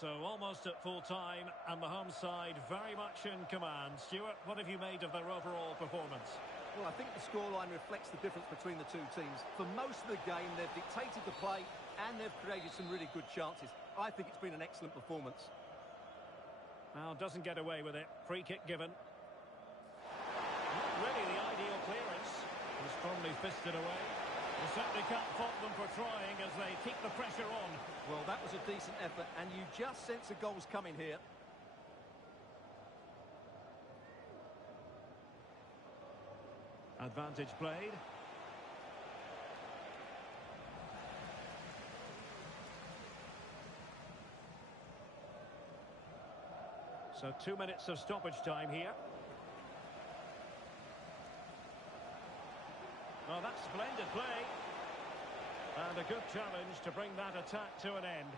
So, almost at full time, and the home side very much in command. Stuart, what have you made of their overall performance? Well, I think the scoreline reflects the difference between the two teams. For most of the game, they've dictated the play, and they've created some really good chances. I think it's been an excellent performance. Well, doesn't get away with it. Free kick given. Not really the ideal clearance. It was strongly fisted away. You certainly can't fault them for trying as they keep the pressure on. Well, that was a decent effort, and you just sense a goal's coming here. Advantage played. So 2 minutes of stoppage time here. Well, that's splendid play. And a good challenge to bring that attack to an end.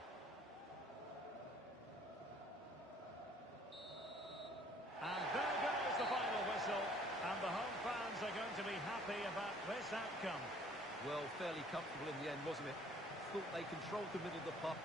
And there goes the final whistle. And the home fans are going to be happy about this outcome. Well, fairly comfortable in the end, wasn't it? Thought they controlled the middle of the park.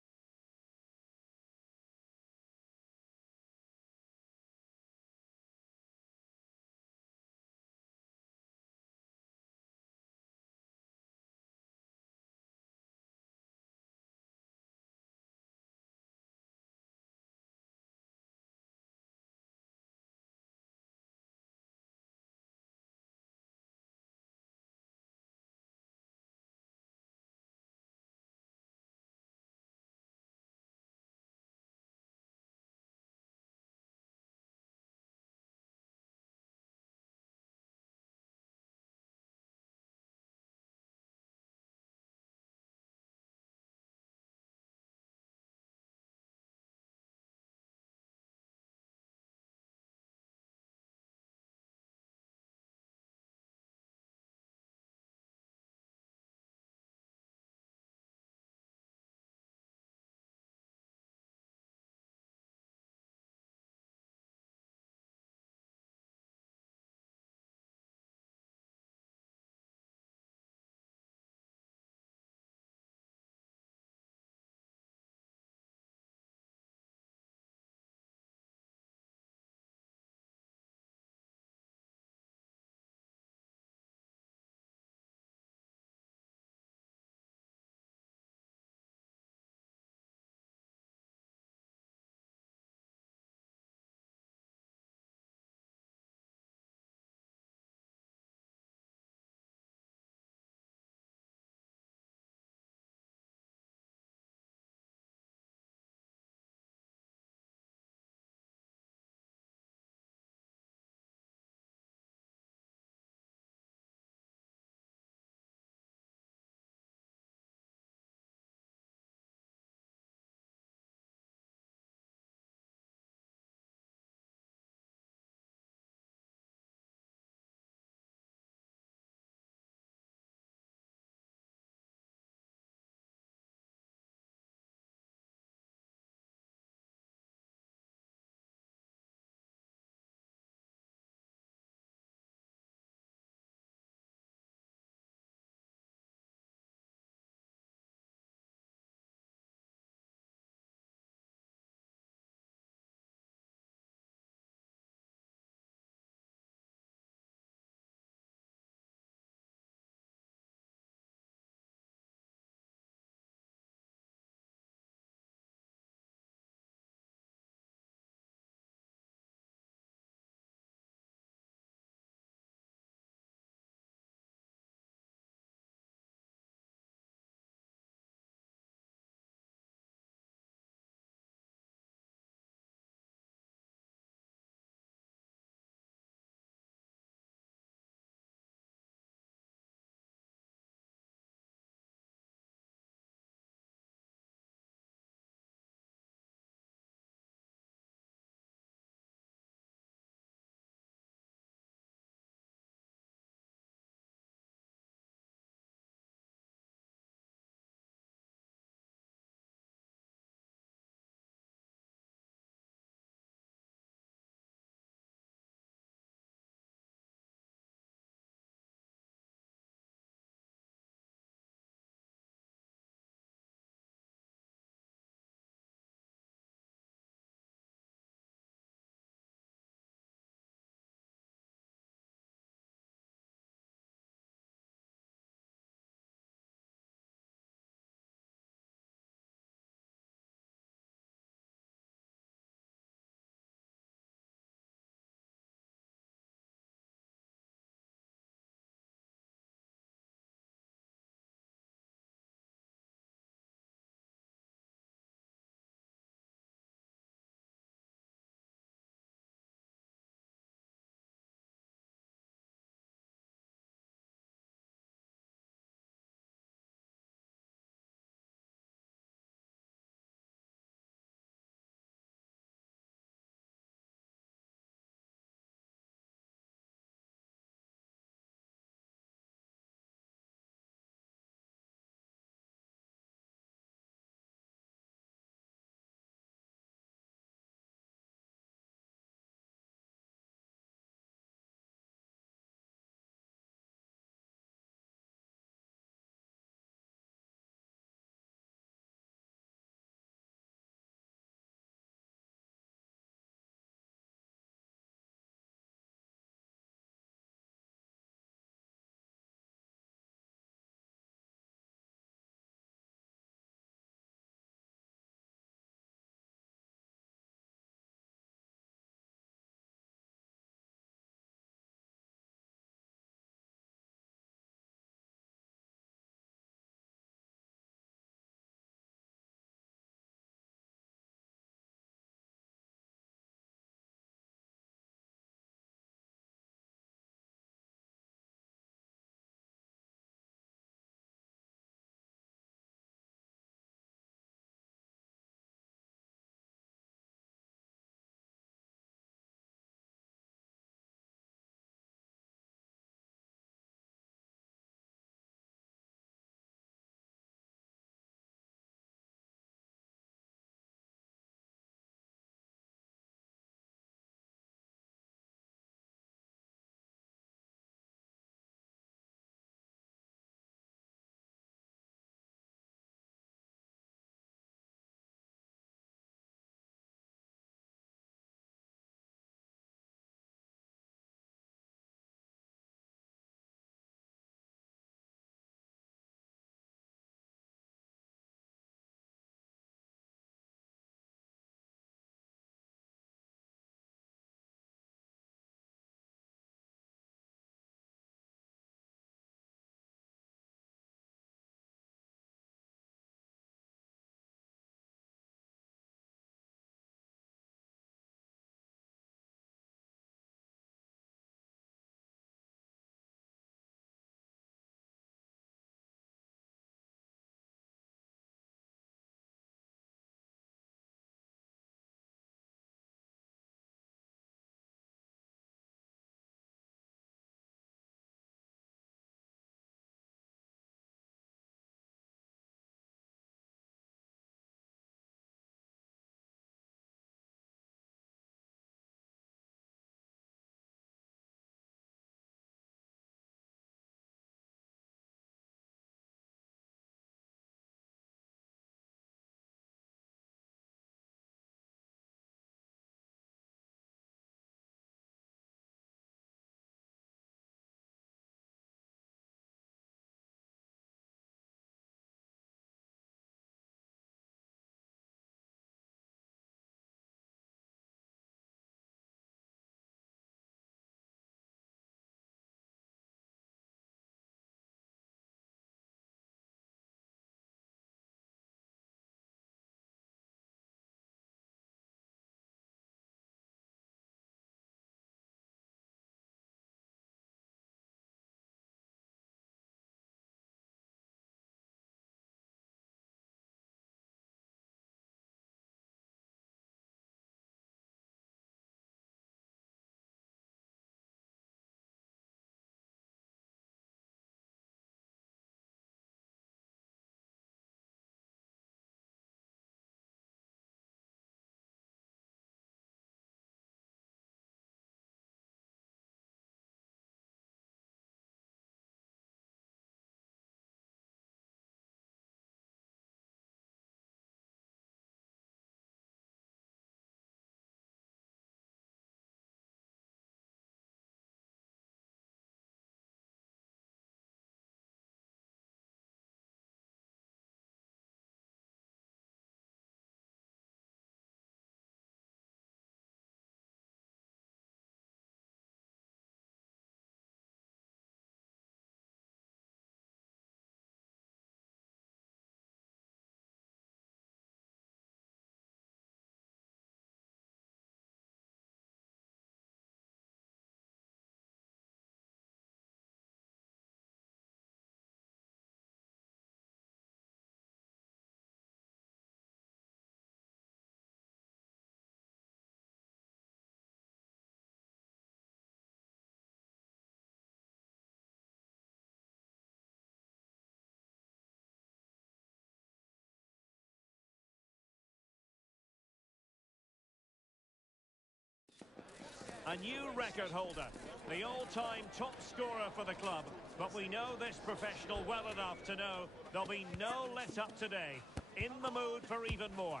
A new record holder, the all-time top scorer for the club. But we know this professional well enough to know there'll be no let-up today. In the mood for even more.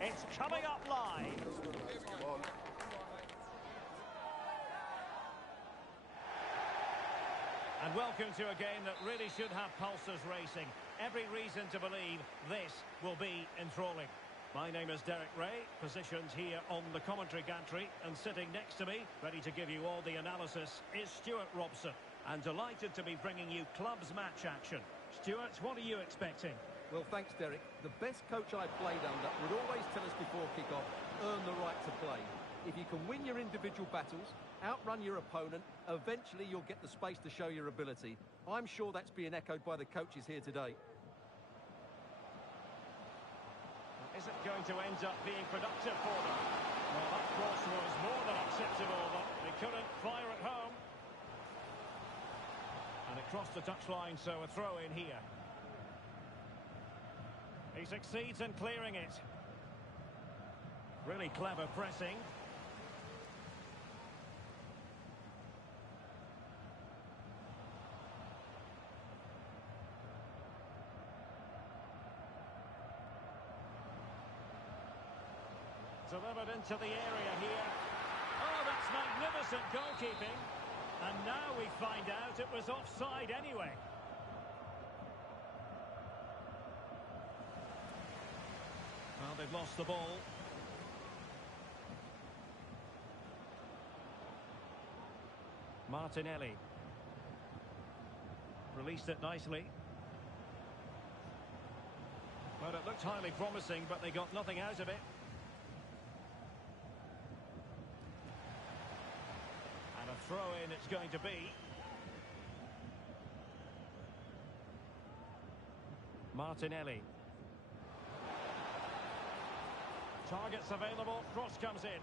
It's coming up live. And welcome to a game that really should have pulses racing. Every reason to believe this will be enthralling. My name is Derek Ray, positioned here on the commentary gantry, and sitting next to me, ready to give you all the analysis, is Stuart Robson. And delighted to be bringing you clubs match action. Stuart, what are you expecting? Well, thanks, Derek. The best coach I played under would always tell us before kick-off, earn the right to play. If you can win your individual battles, outrun your opponent, eventually you'll get the space to show your ability. I'm sure that's being echoed by the coaches here today. Is it going to end up being productive for them? Well, that cross was more than acceptable, but they couldn't fire at home. And it crossed the touchline, so a throw in here. He succeeds in clearing it. Really clever pressing. Delivered into the area here. Oh, that's magnificent goalkeeping. And now we find out it was offside anyway. Well, they've lost the ball. Martinelli. Released it nicely. Well, it looked highly promising, but they got nothing out of it. And a throw-in it's going to be. Martinelli. Targets available, cross comes in.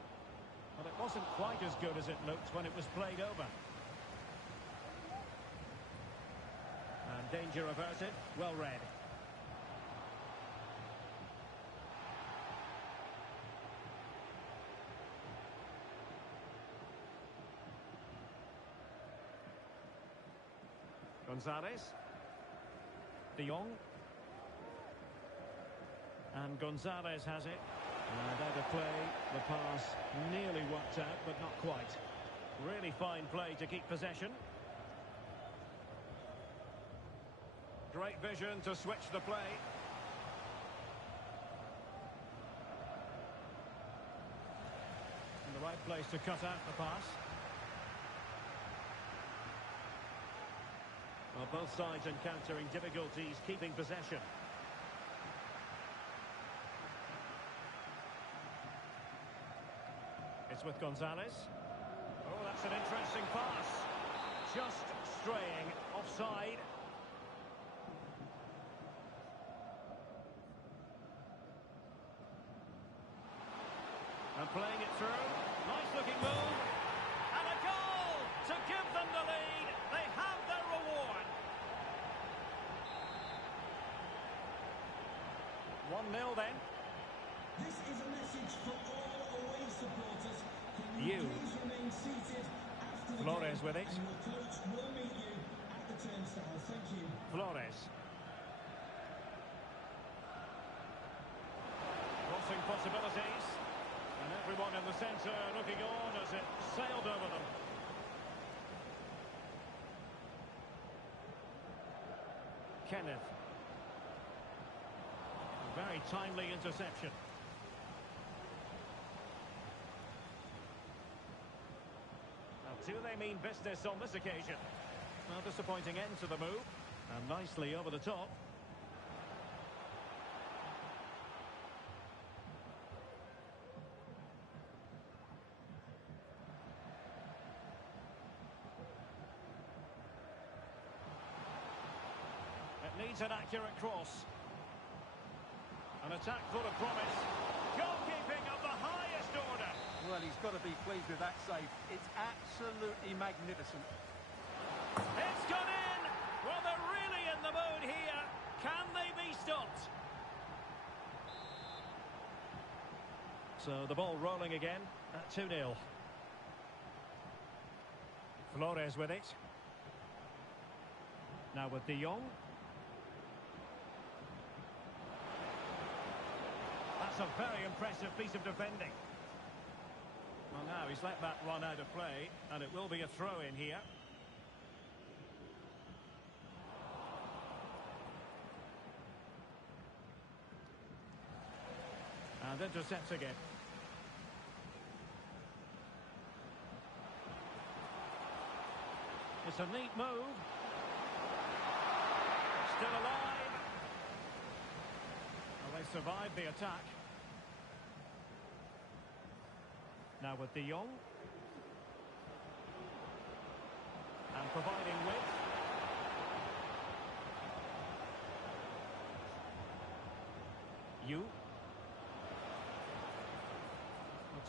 But it wasn't quite as good as it looked when it was played over. And danger averted, well read. Gonzalez. De Jong. And Gonzalez has it. And out of play, the pass nearly worked out, but not quite. Really fine play to keep possession. Great vision to switch the play. In the right place to cut out the pass. Well, both sides encountering difficulties keeping possession. It's with Gonzalez. Oh, that's an interesting pass. Just straying offside. And playing it through. Nice looking move. And a goal to give them the lead. They have their reward. 1-0 then. This is a message for all away supporters. Can You. please remain seated after the Flores game, with it. and your coach will meet you at the turnstile. Thank you. Flores. Crossing possibilities. And everyone in the centre looking on as it sailed over them. Kenneth. A very timely interception. Now, do they mean business on this occasion? Well, disappointing end to the move. And nicely over the top. It needs an accurate cross. An attack full of promise. Goalkeeping of the highest order. Well, he's got to be pleased with that save. It's absolutely magnificent. It's gone in. Well, they're really in the mood here. Can they be stopped? So the ball rolling again at 2-0. Flores with it. Now with De Jong. That's a very impressive piece of defending. Well, now he's let that run out of play, and it will be a throw in here. And intercepts again. It's a neat move. Still alive. Well, they survived the attack. Now with De Jong. And providing width.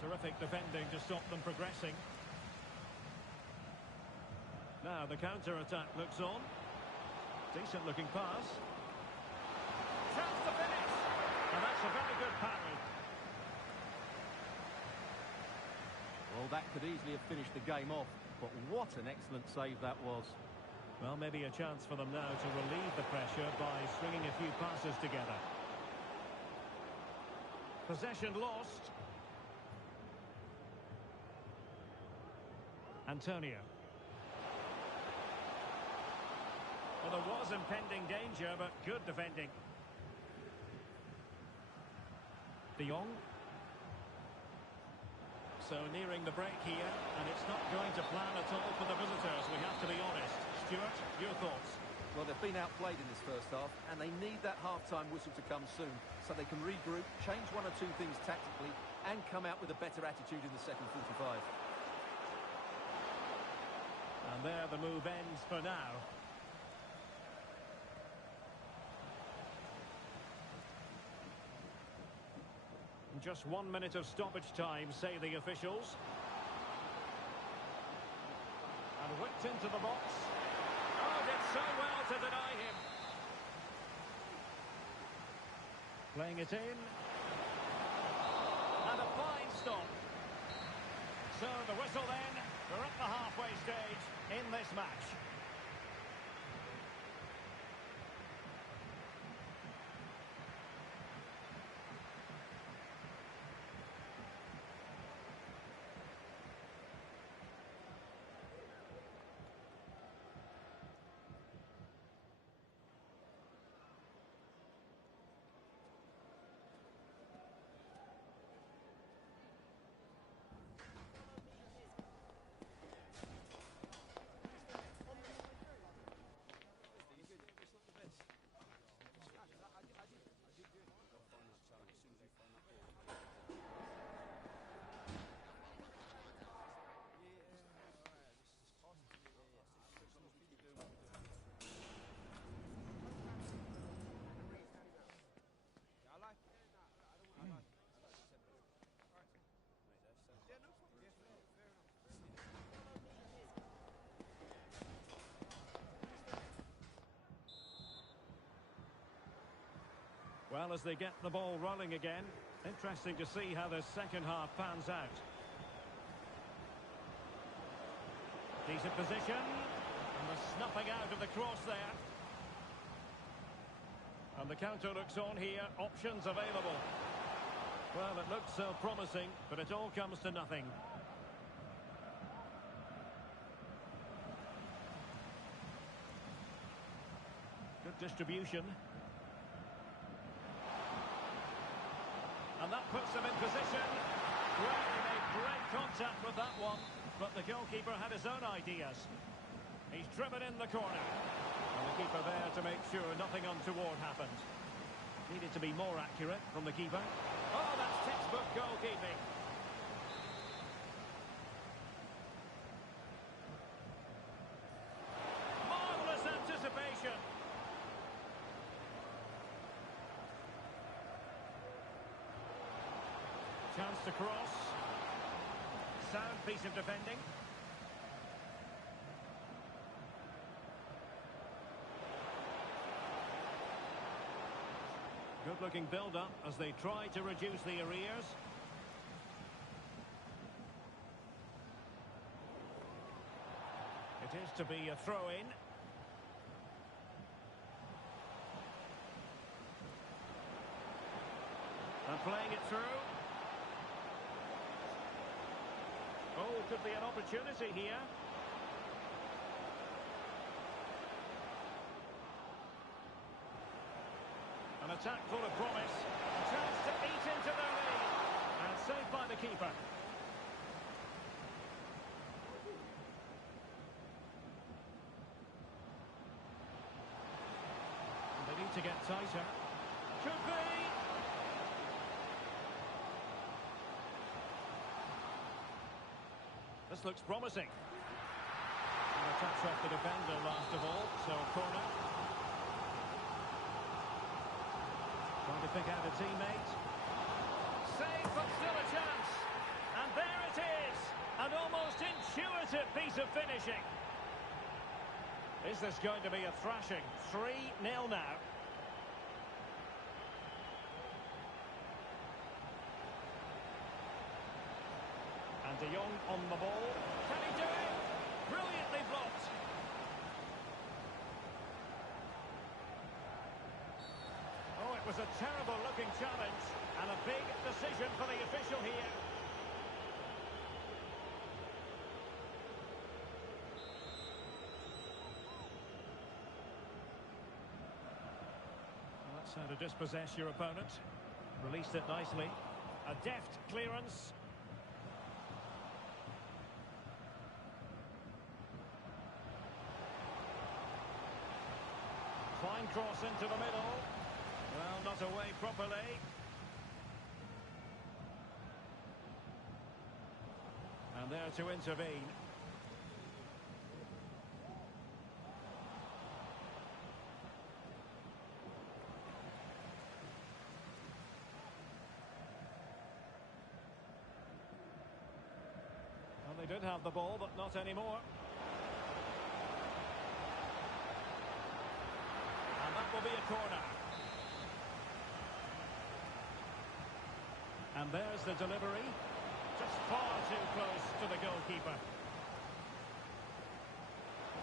Terrific defending to stop them progressing. Now the counter-attack looks on. Decent looking pass. Chance to finish! And that's a very good parry. Well, that could easily have finished the game off, but what an excellent save that was. Well, maybe a chance for them now to relieve the pressure by stringing a few passes together. Possession lost. Antonio. Well, there was impending danger, but good defending. De Jong. So nearing the break here, and it's not going to plan at all for the visitors, we have to be honest. Stuart, your thoughts? Well, they've been outplayed in this first half, and they need that half-time whistle to come soon, so they can regroup, change one or two things tactically, and come out with a better attitude in the second 45. And there the move ends for now. Just 1 minute of stoppage time, say the officials. And whipped into the box. Oh, did so well to deny him. Playing it in. And a fine stop. So the whistle then. We're at the halfway stage in this match. Well, as they get the ball rolling again, interesting to see how the second half pans out. Decent position, and the snuffing out of the cross there. And the counter looks on here, options available. Well, it looked so promising, but it all comes to nothing. Good distribution. And that puts them in position. Well, he made great contact with that one, but the goalkeeper had his own ideas. He's driven in the corner. And the keeper there to make sure nothing untoward happened. Needed to be more accurate from the keeper. Oh, that's textbook goalkeeping. Marvellous anticipation. Chance to cross. Sound piece of defending. Good looking build-up as they try to reduce the arrears. It is to be a throw-in. And playing it through. Oh, could be an opportunity here. An attack full of promise. A chance to eat into their lead. And saved by the keeper. And they need to get tighter. Could be. This looks promising. And a touch off the defender last of all, so corner. Trying to pick out a teammate. Save, but still a chance. And there it is. An almost intuitive piece of finishing. Is this going to be a thrashing? 3-0 now. And De Jong on the ball. Can he do it? Brilliantly blocked. Oh, it was a terrible-looking challenge. And a big decision for the official here. Well, that's how to dispossess your opponent. Released it nicely. A deft clearance. Fine cross into the middle. Well, not away properly. And there to intervene. Well, they did have the ball, but not anymore. That will be a corner. And there's the delivery. Just far too close to the goalkeeper.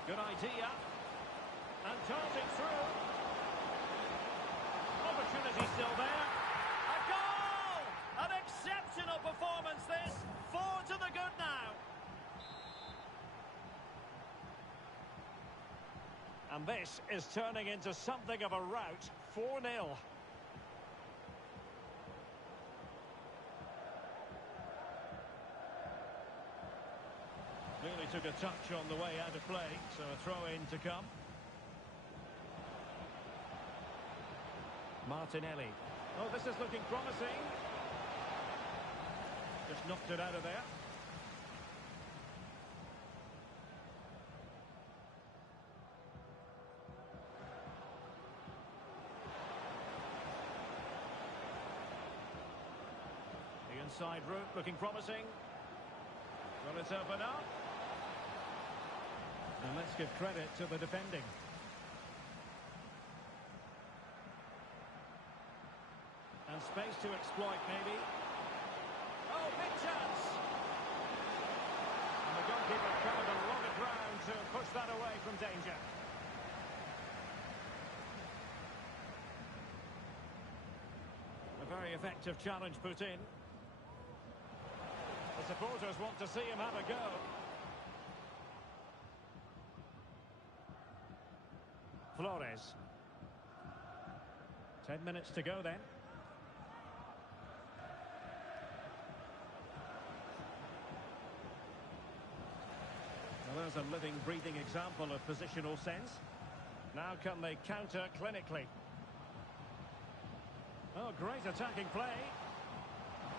Good idea. And darting through. Opportunity still there. A goal! An exceptional performance this. 4 to the good now. And this is turning into something of a rout. 4-0. Really took a touch on the way out of play, so a throw-in to come. Martinelli. Oh, this is looking promising. Just knocked it out of there. Inside route looking promising. Will it open up? And let's give credit to the defending. And space to exploit maybe. Oh, big chance! And the goalkeeper covered a lot of ground to push that away from danger. A very effective challenge put in. The supporters want to see him have a go. Flores. 10 minutes to go then. Well, there's a living, breathing example of positional sense. Now can they counter clinically? Oh, great attacking play.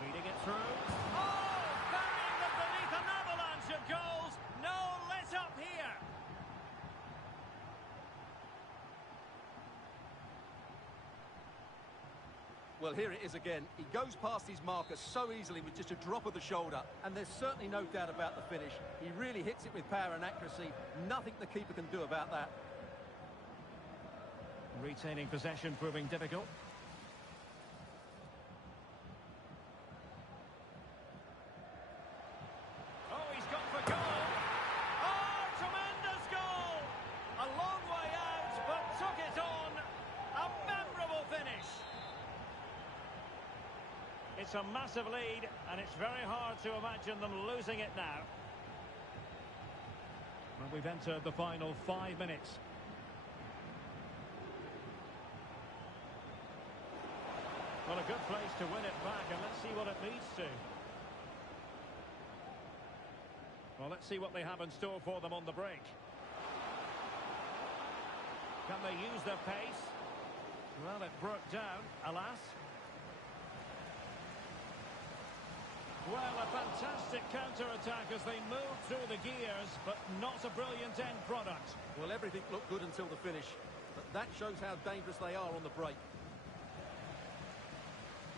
Feeding it through. Oh! Burying them beneath an avalanche of goals. No let up here. Well, here it is again. He goes past his marker so easily with just a drop of the shoulder, and there's certainly no doubt about the finish. He really hits it with power and accuracy. Nothing the keeper can do about that. Retaining possession proving difficult. Oh, he's gone for goal. Oh, tremendous It's a massive lead, and it's very hard to imagine them losing it now. Well, we've entered the final 5 minutes. Well, a good place to win it back, and let's see what it leads to. Well, let's see what they have in store for them on the break. Can they use their pace? Well, it broke down, alas. Well, a fantastic counter-attack as they move through the gears, but not a brilliant end product. Well, everything looked good until the finish, but that shows how dangerous they are on the break.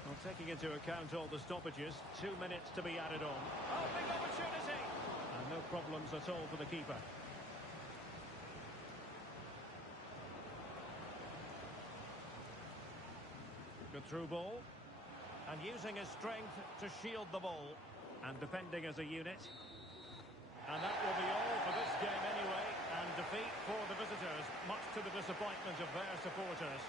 Well, taking into account all the stoppages, 2 minutes to be added on. Oh, big opportunity! And no problems at all for the keeper. Good through ball. And using his strength to shield the ball. And defending as a unit. And that will be all for this game anyway. And defeat for the visitors, much to the disappointment of their supporters.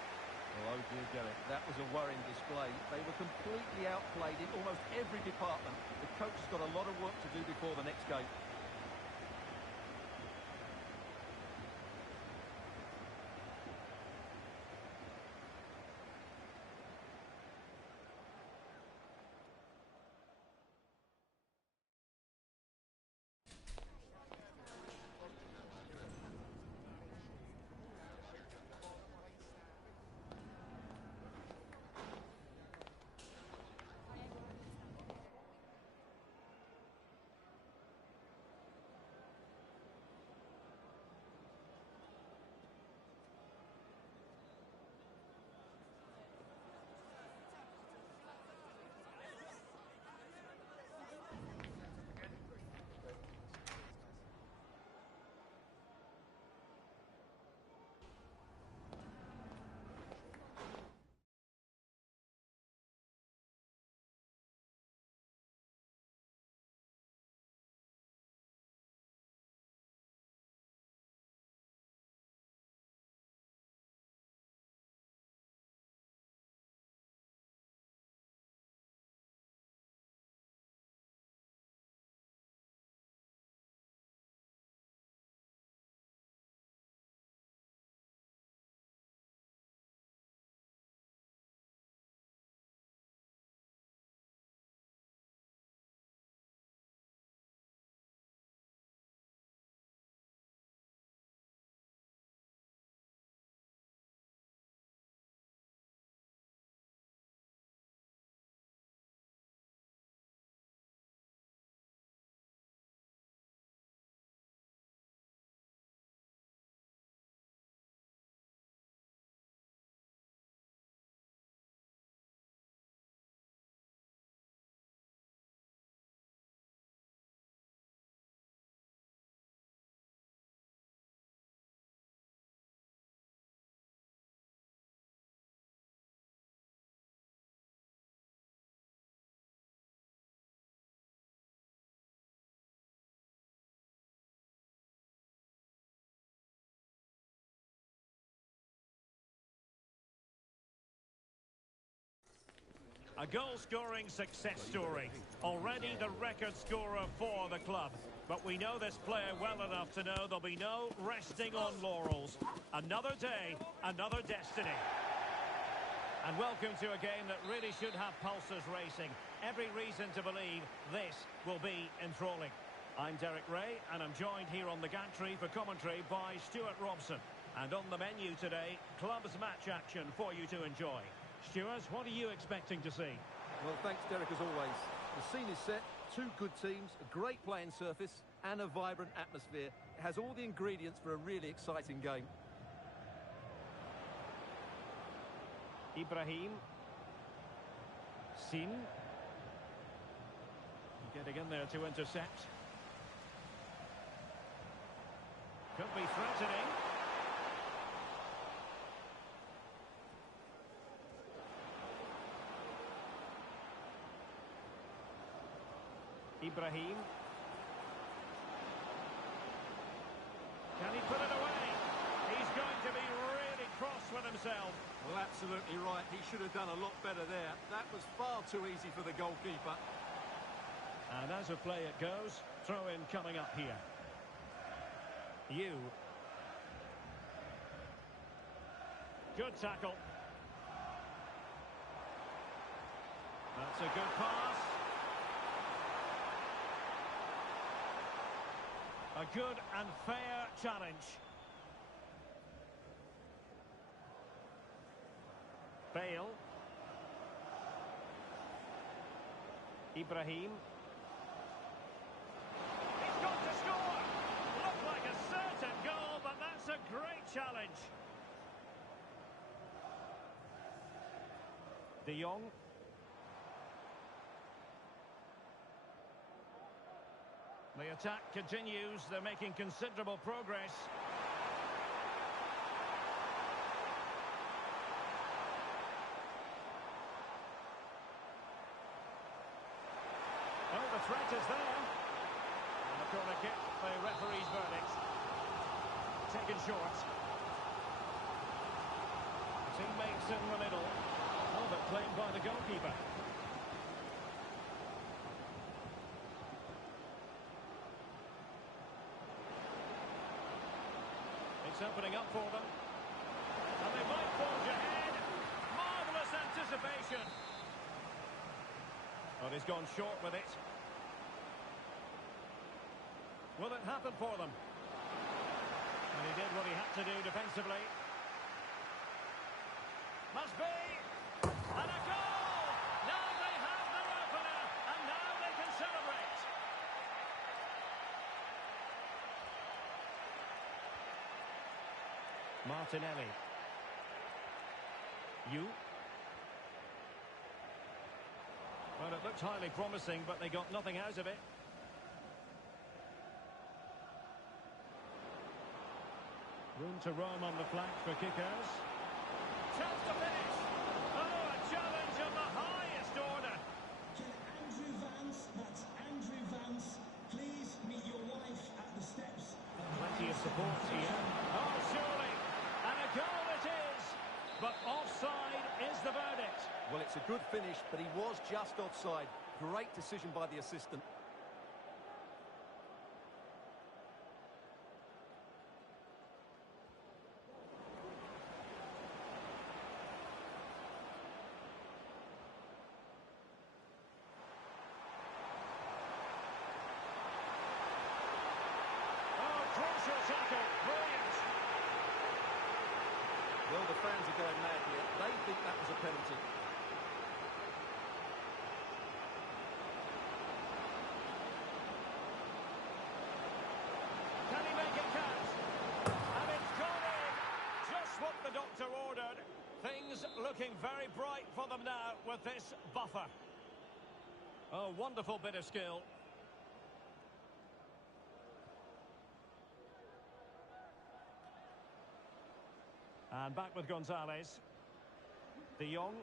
Well, oh dear, Derek, that was a worrying display. They were completely outplayed in almost every department. The coach's got a lot of work to do before the next game. A goal-scoring success story. Already the record scorer for the club. But we know this player well enough to know there'll be no resting on laurels. Another day, another destiny. And welcome to a game that really should have pulses racing. Every reason to believe this will be enthralling. I'm Derek Ray, and I'm joined here on the gantry for commentary by Stuart Robson. And on the menu today, club's match action for you to enjoy. Stuart, what are you expecting to see? Well, thanks, Derek, as always. The scene is set, 2 good teams, a great playing surface, and a vibrant atmosphere. It has all the ingredients for a really exciting game. Ibrahim. Sin. Getting in there to intercept. Could be threatening. Ibrahim. Can he put it away? He's going to be really cross with himself. Well, absolutely right. He should have done a lot better there. That was far too easy for the goalkeeper. And as a play it goes, throw in coming up here. Good tackle. That's a good pass. A good and fair challenge. Bale. Ibrahim. He's got to score! Looked like a certain goal, but that's a great challenge. De Jong. The attack continues. They're making considerable progress. Oh, the threat is there. And the corner kick, the referee's verdict. Taken short. Teammates in the middle. Oh, but claimed by the goalkeeper. It's opening up for them. And they might forge ahead. Marvellous anticipation. Well, he's gone short with it. Will it happen for them? And he did what he had to do defensively. Must be. And a goal! Now they have their opener. And now they can celebrate. Martinelli. Well, it looked highly promising, but they got nothing out of it. Room to roam on the flank for kickers. Chance to finish. Oh, a challenge of the highest order. Can Andrew Vance, that's Andrew Vance, please meet your wife at the steps? Plenty of support here. Oh, surely. And a goal it is. But offside is the verdict. Well, it's a good finish, but he was just offside. Great decision by the assistant. Oh, crucial tackle. Brilliant. Well, the fans are going mad here. They think that was a penalty. Can he make it count? And it's gone in. Just what the doctor ordered. Things looking very bright for them now with this buffer. Oh, wonderful bit of skill. And back with Gonzalez. De Jong.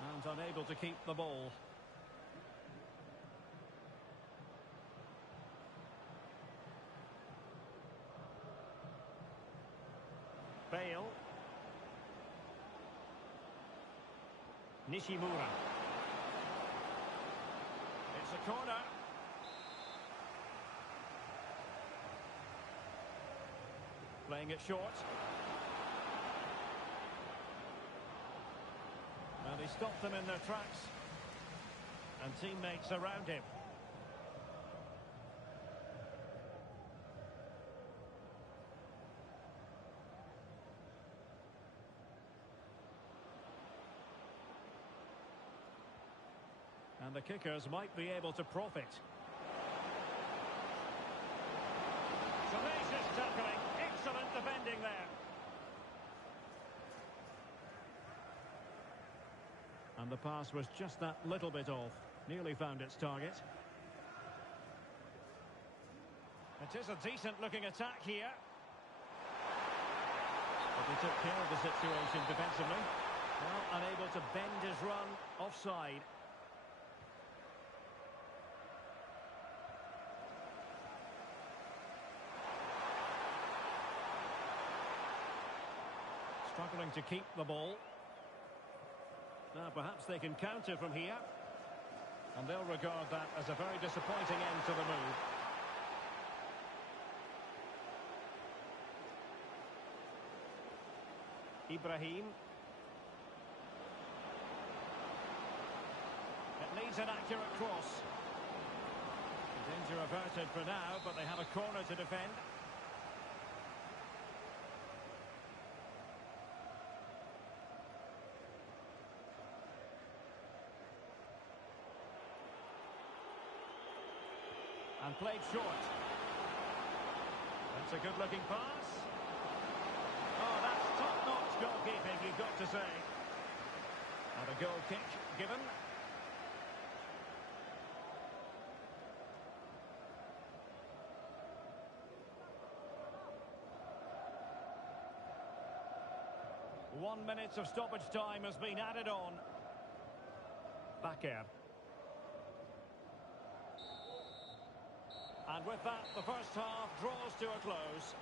And unable to keep the ball. Bale. Nishimura. It's a corner. Playing it short. And he stopped them in their tracks. And teammates around him. And the kickers might be able to profit. Tenacious tackling. Excellent defending there. And the pass was just that little bit off. Nearly found its target. It is a decent-looking attack here. But they took care of the situation defensively. Well, unable to bend his run offside. struggling to keep the ball. Now perhaps they can counter from here. And they'll regard that as a very disappointing end to the move. Ibrahim. It needs an accurate cross. Danger averted for now, but they have a corner to defend. And played short. That's a good-looking pass. Oh, that's top-notch goalkeeping, you've got to say. And a goal kick given. One minute of stoppage time has been added on. Bakker. And with that, the first half draws to a close.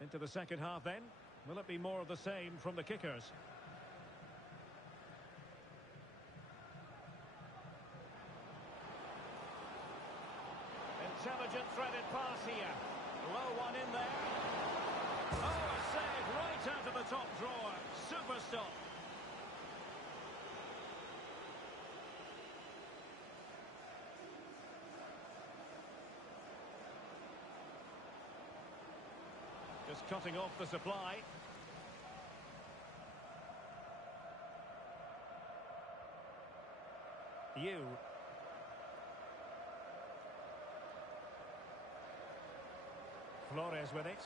Into the second half then. Will it be more of the same from the kickers? Intelligent threaded pass here. Low one in there. Oh, a save right out of the top drawer. Super stop. Just cutting off the supply. Flores with it.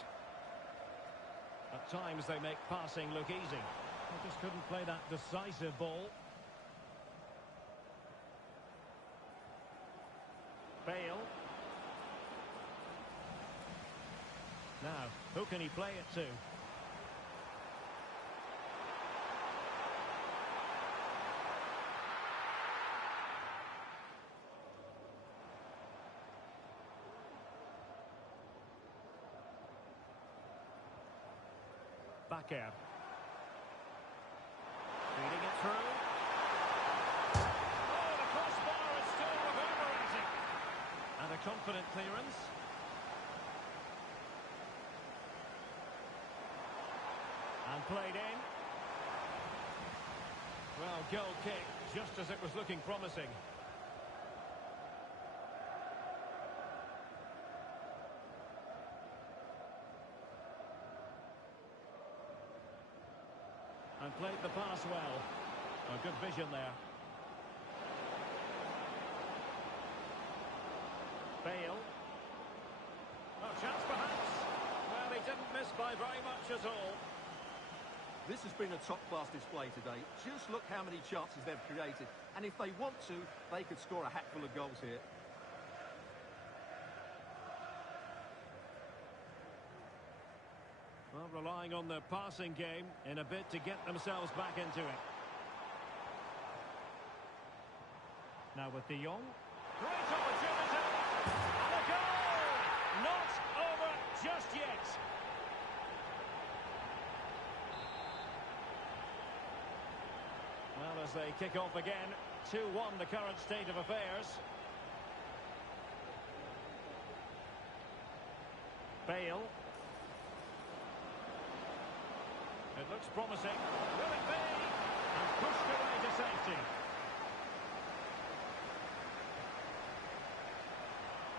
At times they make passing look easy. They just couldn't play that decisive ball. Bale. Now, who can he play it to? Bakker. Feeding it through. Oh, the crossbar is still reverberating. And a confident clearance. And played in. Well, goal kick, just as it was looking promising. And played the pass well. A good vision there. Bale. Oh, chance perhaps. Well, he didn't miss by very much at all. This has been a top-class display today. Just look how many chances they've created. And if they want to, they could score a hatful of goals here. Well, relying on their passing game in a bid to get themselves back into it. Now with De Jong. Great opportunity! And a goal! Not over just yet. Well, as they kick off again. 2-1 the current state of affairs. Bale. It looks promising. Will it be? And pushed away to safety.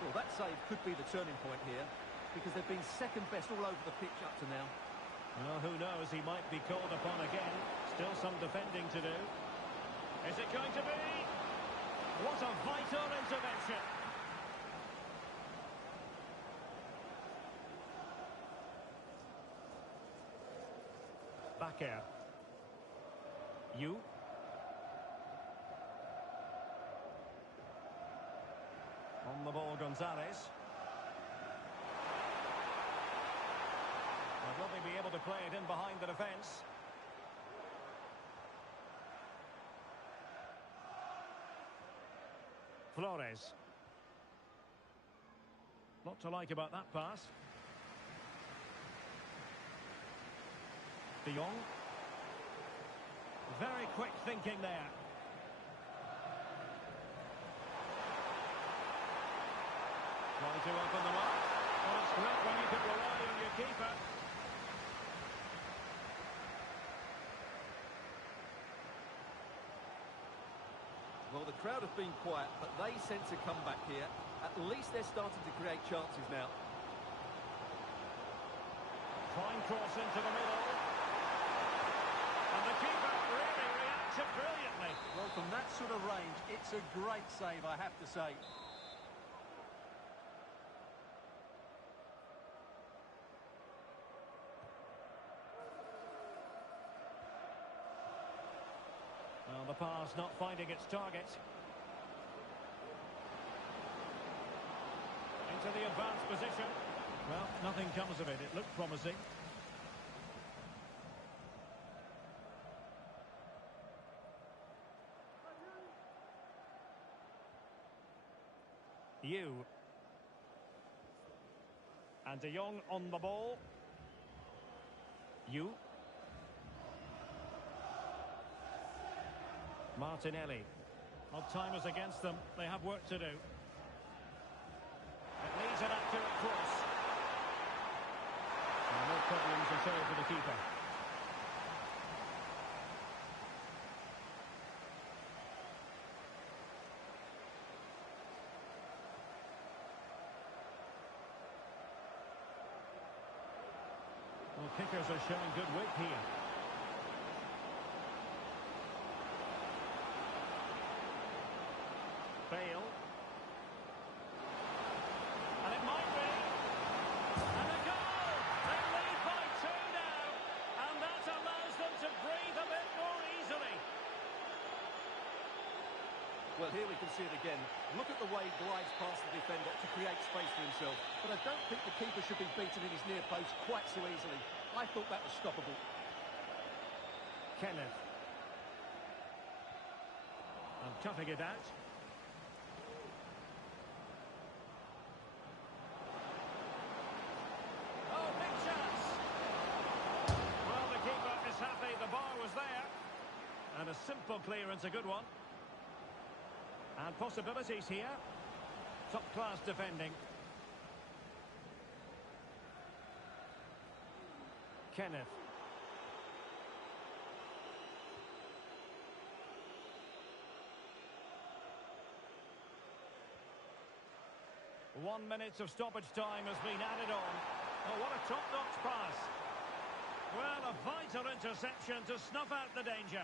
Well, that save could be the turning point here, because they've been second best all over the pitch up to now. Well, who knows? He might be called upon again. Still some defending to do. Is it going to be? What a vital intervention. Bakker. You. On the ball, Gonzalez. Will they be able to play it in behind the defence? Flores. Lot to like about that pass. De Jong. Very quick thinking there. Trying to open them up. Well, it's great when you can rely on your keeper. Well, the crowd have been quiet, but they sense a comeback here. At least they're starting to create chances now. Fine cross into the middle. And the keeper really reacts it brilliantly. Well, from that sort of range, it's a great save, I have to say. Well, the pass not finding its target. Into the advanced position. Well, nothing comes of it. It looked promising. You. And De Jong on the ball. You. Martinelli. Well, time is against them. They have work to do. It needs an accurate cross. And no problems at all for the keeper. Well, kickers are showing good weight here. Bale. And it might be. And a goal! They lead by 2 now. And that allows them to breathe a bit more easily. Well, here we can see it again. Look at the way he glides past the defender to create space for himself. But I don't think the keeper should be beaten in his near post quite so easily. I thought that was stoppable. Kenneth. And cutting it out. Oh, big chance! Well, the keeper is happy. The bar was there. And a simple clearance, a good one. And possibilities here. Top-class defending. Kenneth. One minute of stoppage time has been added on. Oh, what a top-notch pass. Well, a vital interception to snuff out the danger.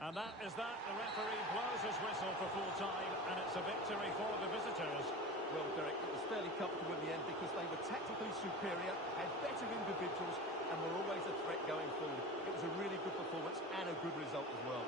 And that is that. The referee blows his whistle for full time, and it's a victory for the visitors. Well, Derek, it was fairly comfortable in the end because they were tactically superior, had better individuals, and were always a threat going forward. It was a really good performance and a good result as well.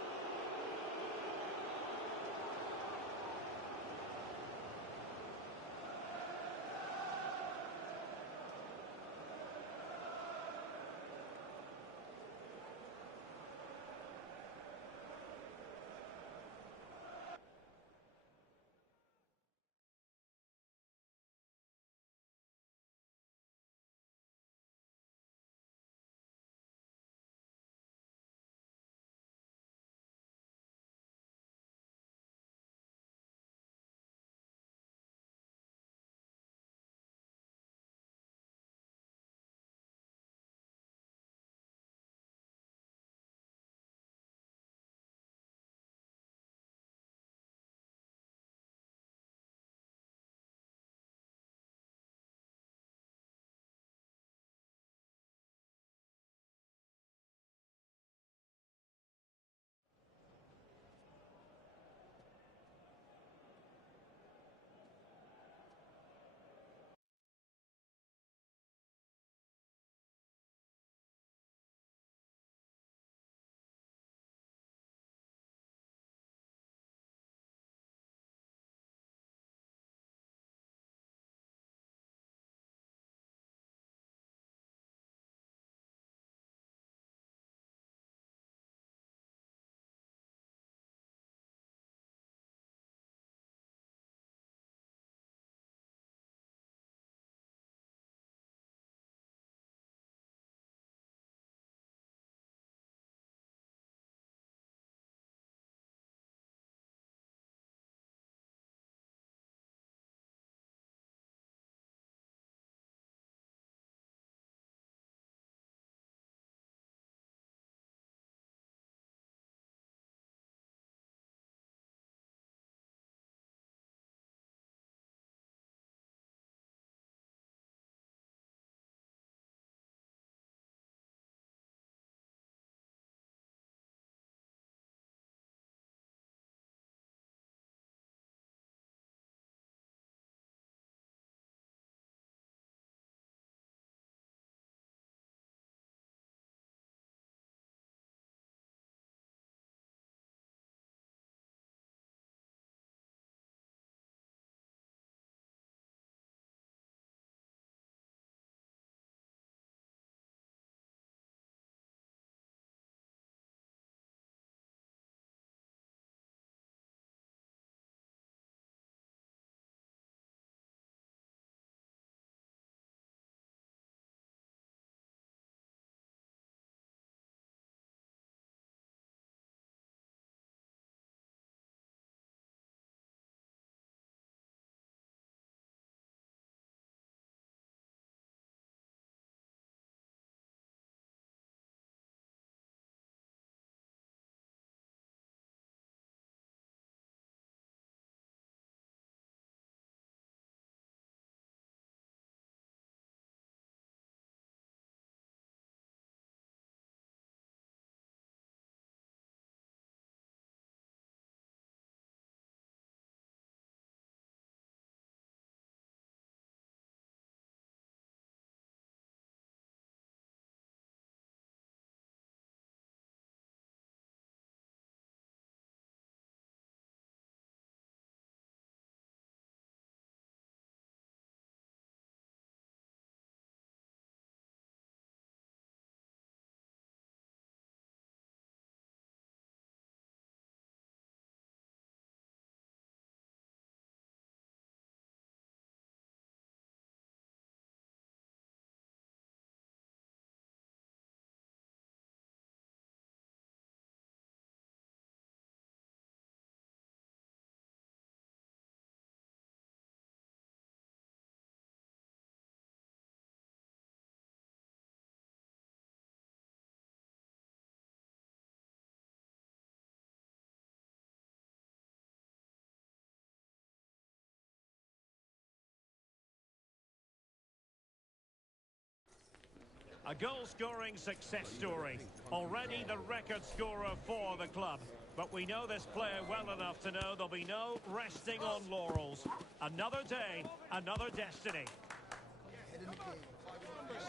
A goal-scoring success story. Already the record scorer for the club. But we know this player well enough to know there'll be no resting on laurels. Another day, another destiny.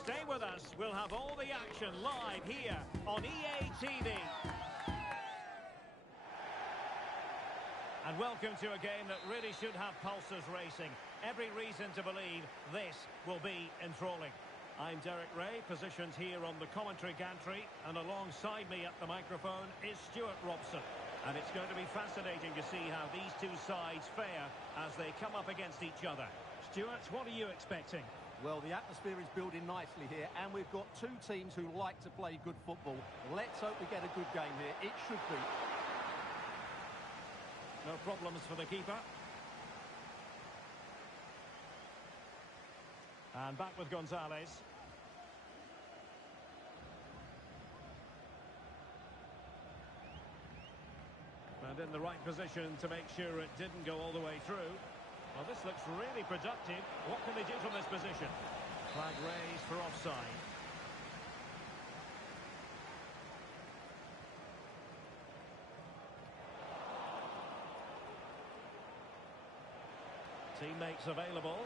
Stay with us. We'll have all the action live here on EA TV. And welcome to a game that really should have pulses racing. Every reason to believe this will be enthralling. I'm Derek Ray, positioned here on the commentary gantry, and alongside me at the microphone is Stuart Robson. And it's going to be fascinating to see how these two sides fare as they come up against each other. Stuart, what are you expecting? Well, the atmosphere is building nicely here, and we've got two teams who like to play good football. Let's hope we get a good game here. It should be. No problems for the keeper. And back with Gonzalez. And in the right position to make sure it didn't go all the way through. Well, this looks really productive. What can they do from this position? Flag raised for offside. Teammates available.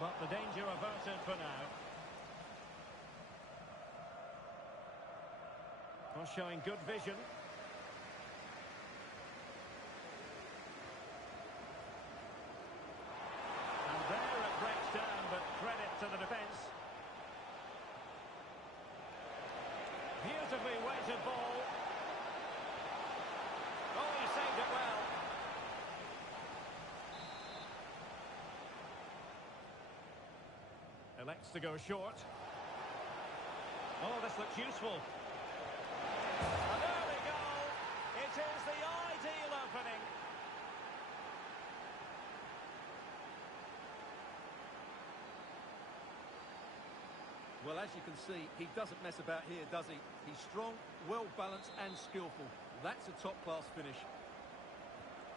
But the danger averted for now. Well, showing good vision. And there it breaks down, but credit to the defence. Beautifully weighted ball. Oh, he saved it well. Elects to go short. Oh, this looks useful. And there we go. It is the ideal opening. Well, as you can see, he doesn't mess about here, does he? He's strong, well-balanced and skillful. That's a top-class finish.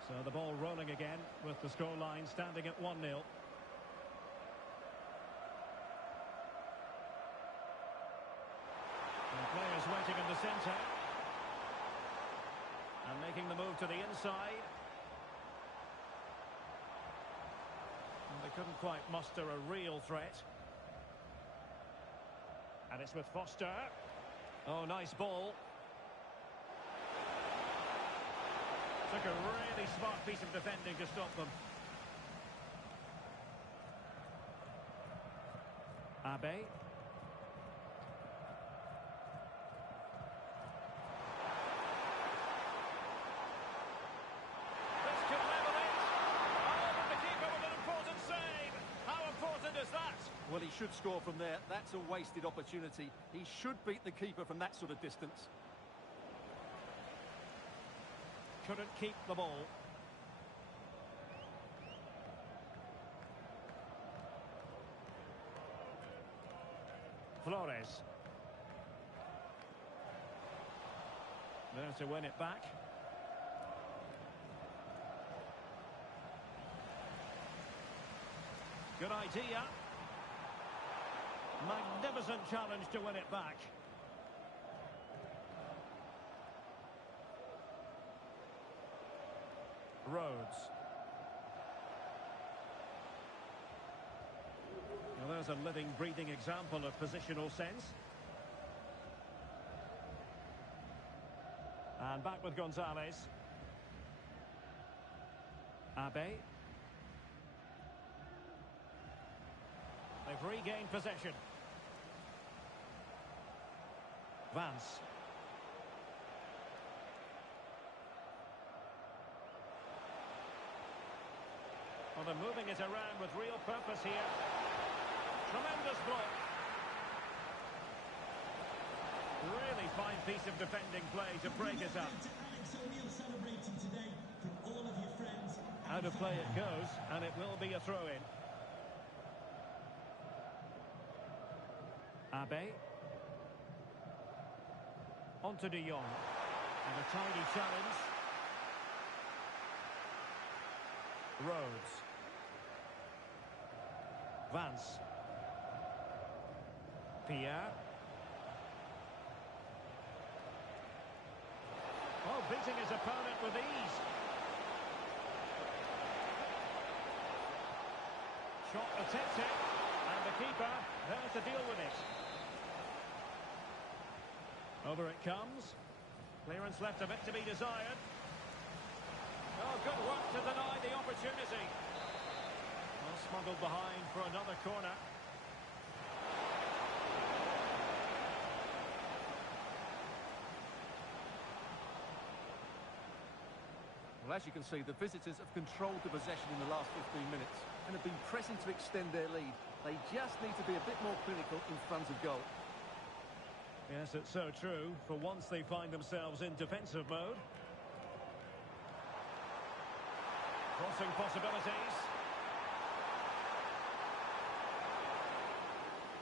So the ball rolling again with the scoreline standing at 1-0. Players waiting in the centre. And making the move to the inside. And they couldn't quite muster a real threat. And it's with Foster. Oh, nice ball. Took a really smart piece of defending to stop them. Abe. Well, he should score from there. That's a wasted opportunity. He should beat the keeper from that sort of distance. Couldn't keep the ball. Flores. There to win it back. Good idea. Magnificent challenge to win it back. Rhodes. Well, there's a living, breathing example of positional sense. And back with Gonzalez. Abe. They've regained possession. Vance. Well, they're moving it around with real purpose here. Tremendous block. Really fine piece of defending play to break it up. Out of play it goes, and it will be a throw-in. Abe. On to De Jong. And a tidy challenge. Rhodes. Vance. Pierre. Oh, beating his opponent with ease. Shot attempted, and the keeper there to deal with it. Over it comes. Clearance left a bit to be desired. Oh, good work to deny the opportunity. Well, smuggled behind for another corner. Well, as you can see, the visitors have controlled the possession in the last 15 minutes and have been pressing to extend their lead. They just need to be a bit more clinical in front of goal. Yes, it's so true. For once they find themselves in defensive mode. Crossing possibilities.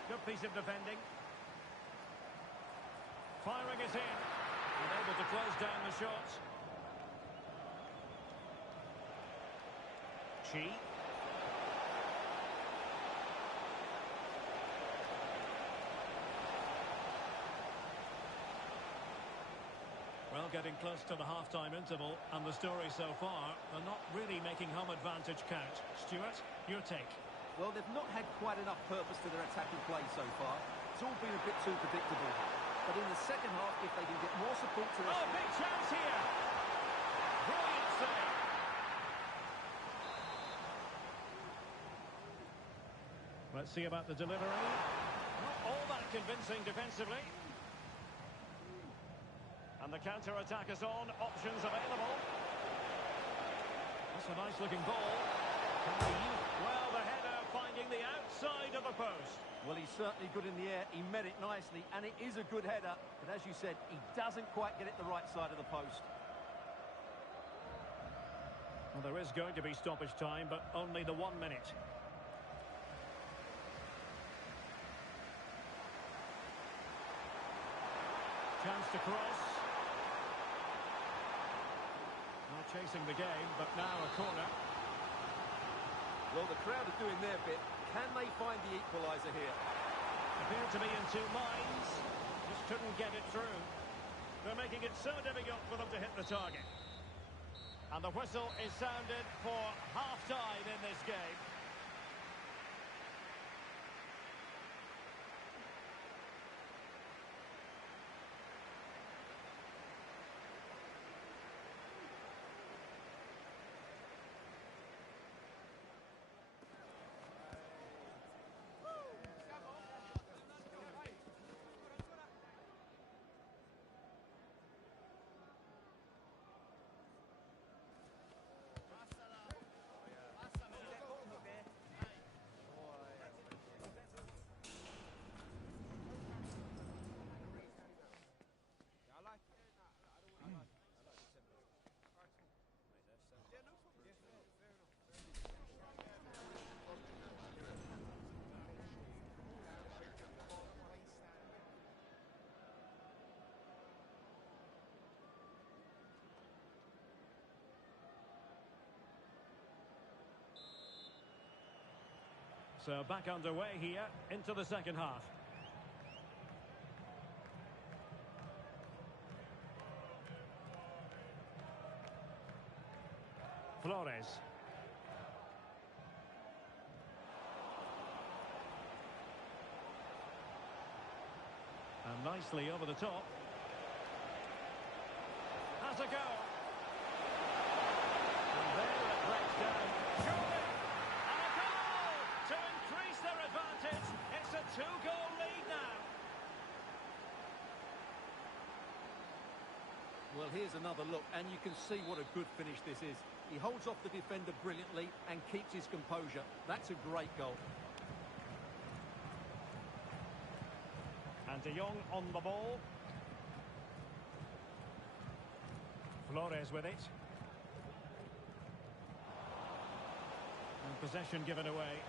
Good piece of defending. Firing it in. And able to close down the shot. Chi. Well, getting close to the half-time interval, and the story so far, they're not really making home advantage count. Stuart, your take? Well, they've not had quite enough purpose to their attacking play so far. It's all been a bit too predictable. But in the second half, if they can get more support to their... Oh, big chance here! Brilliant save! Let's see about the delivery. Not all that convincing defensively. And the counter-attack is on. Options available. That's a nice-looking ball. Well, the header finding the outside of the post. Well, he's certainly good in the air. He met it nicely, and it is a good header. But as you said, he doesn't quite get it the right side of the post. Well, there is going to be stoppage time, but only the 1 minute. Chance to cross. Not chasing the game, but now a corner. Well, the crowd are doing their bit. Can they find the equaliser here? Appeared to be in two minds. Just couldn't get it through. They're making it so difficult for them to hit the target. And the whistle is sounded for half-time in this game. So back underway here into the second half. Flores. And nicely over the top. Has a go. And there it breaks down. Surely. And a goal to increase their advantage. It's a two-goal lead now. Well, here's another look, and you can see what a good finish this is. He holds off the defender brilliantly and keeps his composure. That's a great goal. And De Jong on the ball. Flores with it. And possession given away.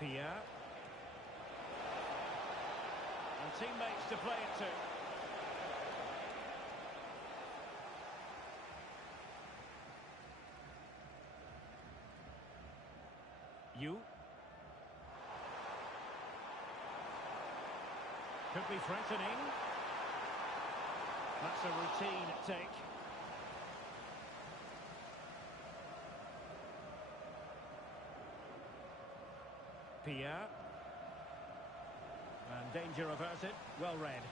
Pierre. And teammates to play it to. You. Could be threatening. That's a routine take. Pierre. And danger averted. Well read.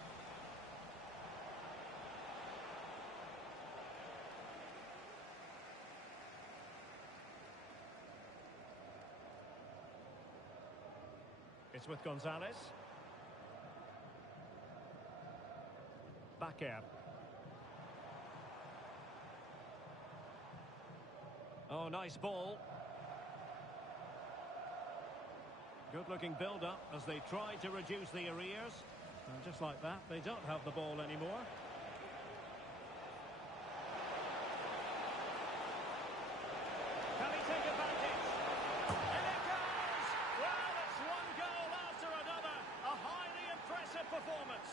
It's with Gonzalez. Bakker. Oh, nice ball. Good-looking build-up as they try to reduce the arrears. And just like that, they don't have the ball anymore. Can he take advantage? And it goes! Well, it's one goal after another. A highly impressive performance.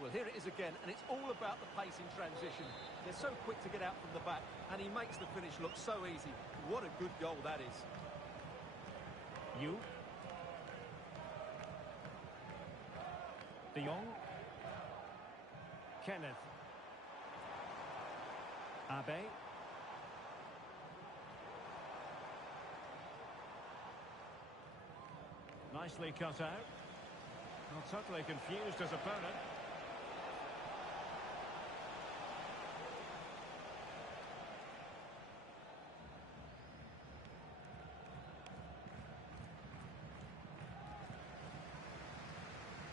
Well, here it is again, and it's all about the pace in transition. They're so quick to get out from the back, and he makes the finish look so easy. What a good goal that is. You. De Jong. Kenneth. Abe. Nicely cut out. Not totally confused his opponent.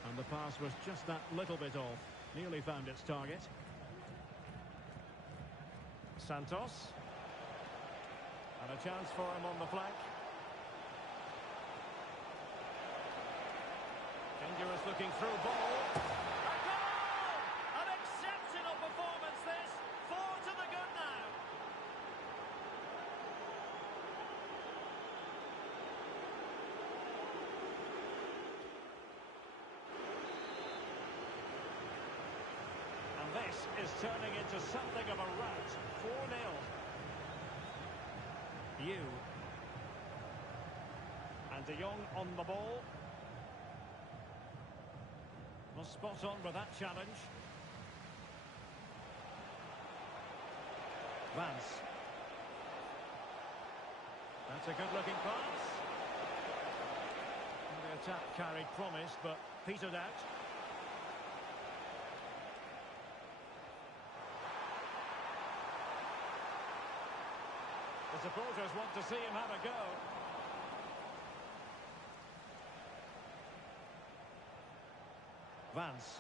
And the pass was just that little bit off. Nearly found its target. Santos. And a chance for him on the flank. Dangerous looking through ball. A goal! An exceptional performance this. 4 to the good now. And this is turning into something of a rout. 4-0. You. And De Jong on the ball. Well, spot on with that challenge. Vance. That's a good-looking pass. And the attack carried promise, but petered out. The supporters want to see him have a go. Vance.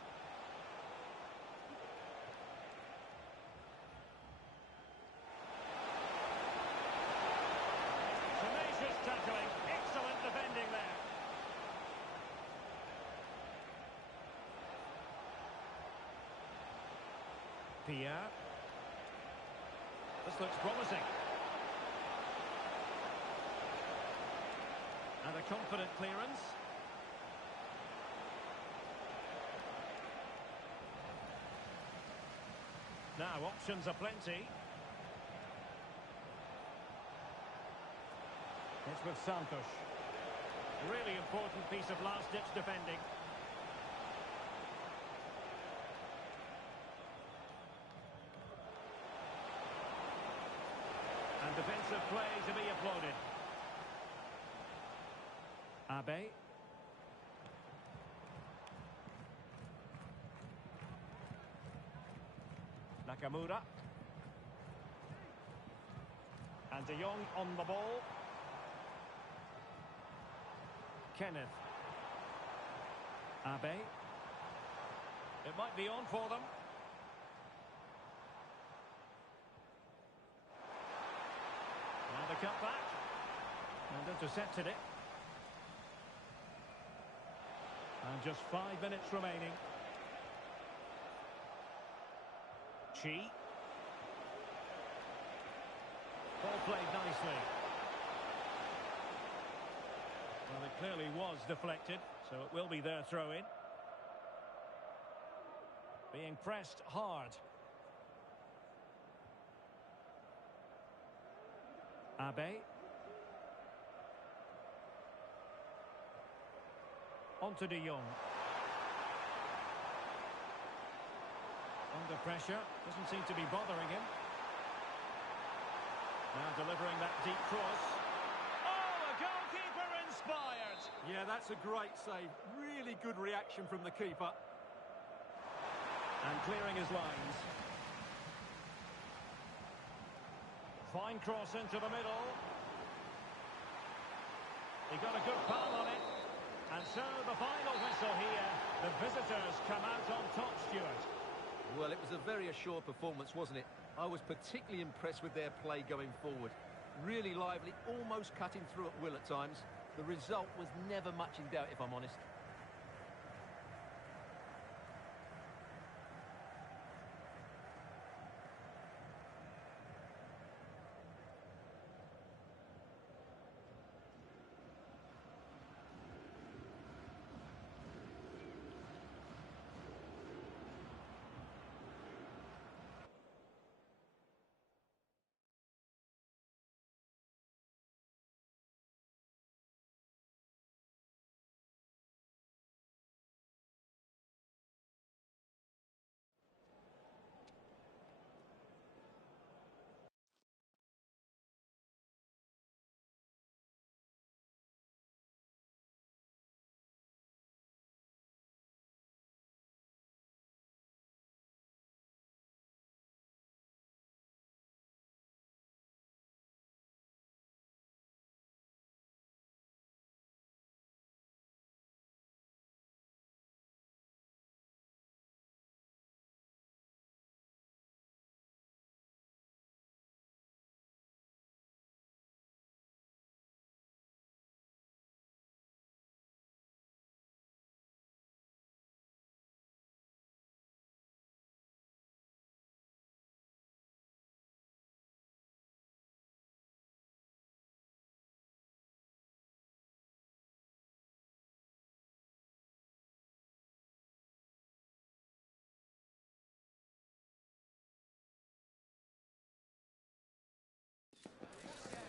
Tenacious tackling. Excellent defending there. Pierre. This looks promising. And a confident clearance. Now, options are plenty. It's with Santos. Really important piece of last-ditch defending. And defensive play to be applauded. Abe. Nakamura. And De Jong on the ball. Kenneth. Abe. It might be on for them. And a cut back. And intercepted it. And just 5 minutes remaining. Chi. Ball played nicely. Well, it clearly was deflected, so it will be their throw-in. Being pressed hard. Abe. On to De Jong. Under pressure, doesn't seem to be bothering him. Now delivering that deep cross. Oh, a goalkeeper inspired! Yeah, that's a great save. Really good reaction from the keeper. And clearing his lines. Fine cross into the middle. He got a good palm on it. And so the final whistle here. The visitors come out on top, Stuart. Well, it was a very assured performance, wasn't it? I was particularly impressed with their play going forward. Really lively, almost cutting through at will at times. The result was never much in doubt, if I'm honest.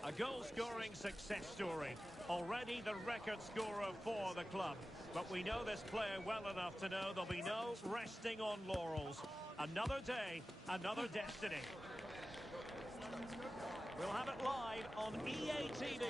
A goal-scoring success story. Already the record scorer for the club. But we know this player well enough to know there'll be no resting on laurels. Another day, another destiny. We'll have it live on EA TV.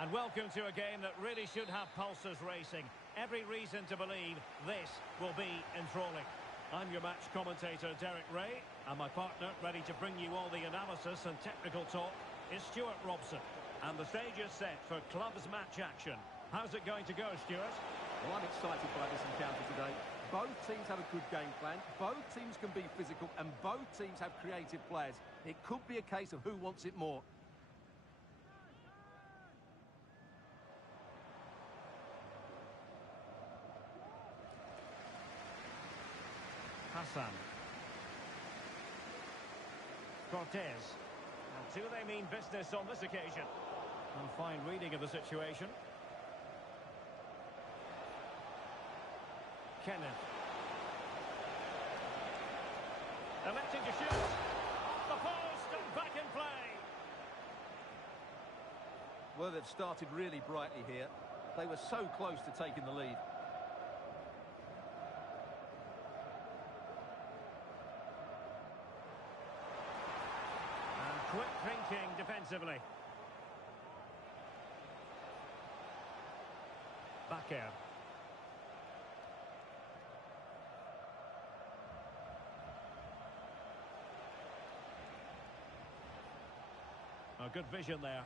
And welcome to a game that really should have pulses racing. Every reason to believe this will be enthralling. I'm your match commentator, Derek Ray, and my partner, ready to bring you all the analysis and technical talk, is Stuart Robson. And the stage is set for clubs match action. How's it going to go, Stuart? Well, I'm excited by this encounter today. Both teams have a good game plan, both teams can be physical, and both teams have creative players. It could be a case of who wants it more. Hassan. Cortez. And do they mean business on this occasion? And fine reading of the situation. Kenneth. Electing to shoot. Off the post and back in play. Well, they've started really brightly here. They were so close to taking the lead. Quick thinking defensively. Bakker. A good vision there.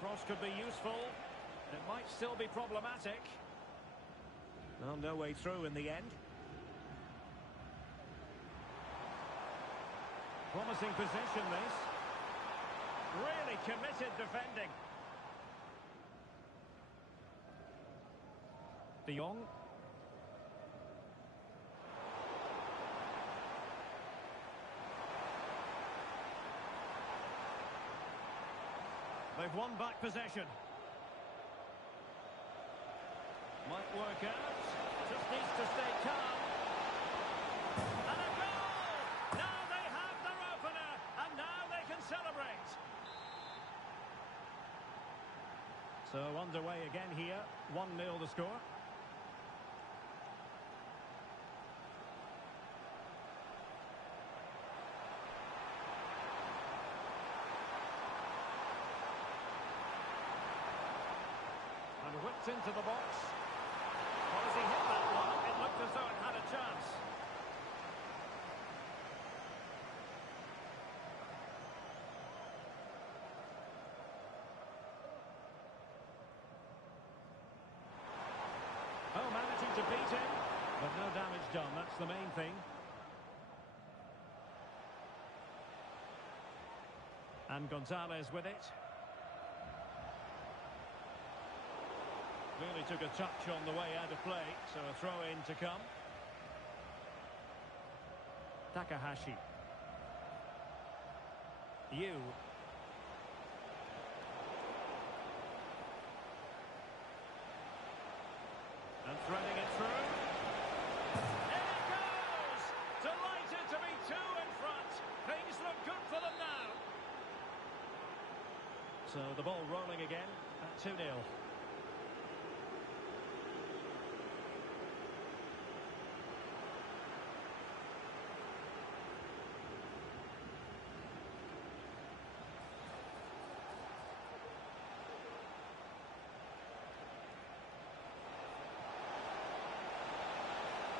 Cross could be useful. It might still be problematic. Well, no way through in the end. Promising position, this. Really committed defending. De Jong. They've won back possession. Might work out. Just needs to stay calm. And a goal! So underway again here, 1-0 the score. And whipped into the box. Well, as he hit that one, it looked as though it had a chance. Oh, managing to beat him, but no damage done, that's the main thing. And Gonzalez with it. Really took a touch on the way out of play, so a throw-in to come. Takahashi. Yu. And threading it through. In it goes! Delighted to be two in front. Things look good for them now. So the ball rolling again at 2-0.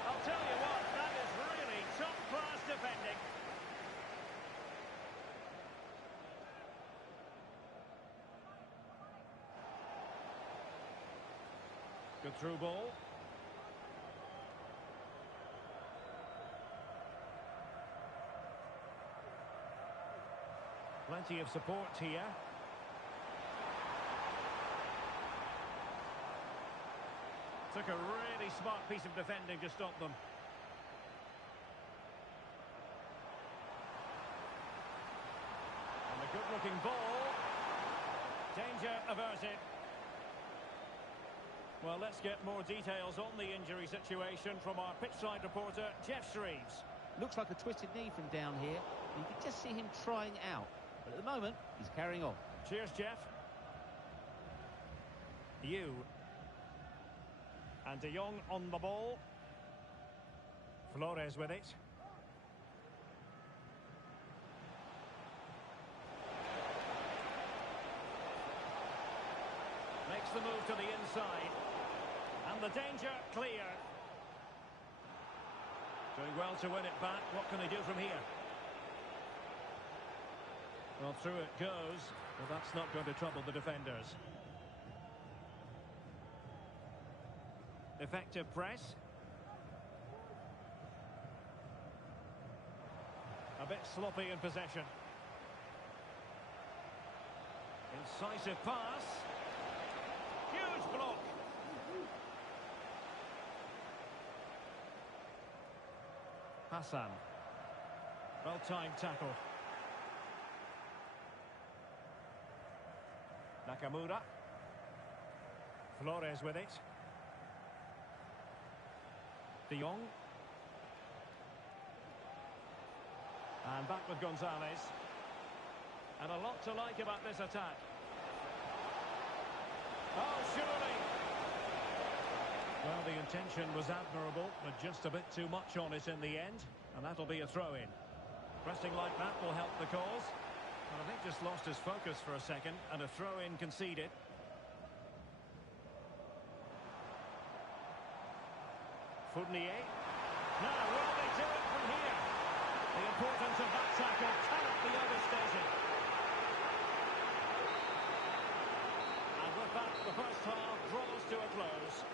I'll tell you what, that is really top-class defending. Good through ball. Plenty of support here. Took a really smart piece of defending to stop them. And a good-looking ball. Danger averted. Well, let's get more details on the injury situation from our pitchside reporter, Jeff Shreves. Looks like a twisted knee from down here. You can just see him trying out. But at the moment, he's carrying on. Cheers, Jeff. Yu. And De Jong on the ball. Flores with it. Makes the move to the inside. And the danger clear. Doing well to win it back. What can they do from here? Well, through it goes. Well, that's not going to trouble the defenders. Effective press. A bit sloppy in possession. Incisive pass. Huge block. Hassan. Well-timed tackle. Nakamura. Flores with it. De Jong. And back with Gonzalez. And a lot to like about this attack. Oh, surely! Well, the intention was admirable, but just a bit too much on it in the end. And that'll be a throw-in. Pressing like that will help the cause. But I think just lost his focus for a second, and a throw-in conceded. Fournier. Now, will they do it from here? The importance of that tackle cannot be overstated. And with that, the first half draws to a close.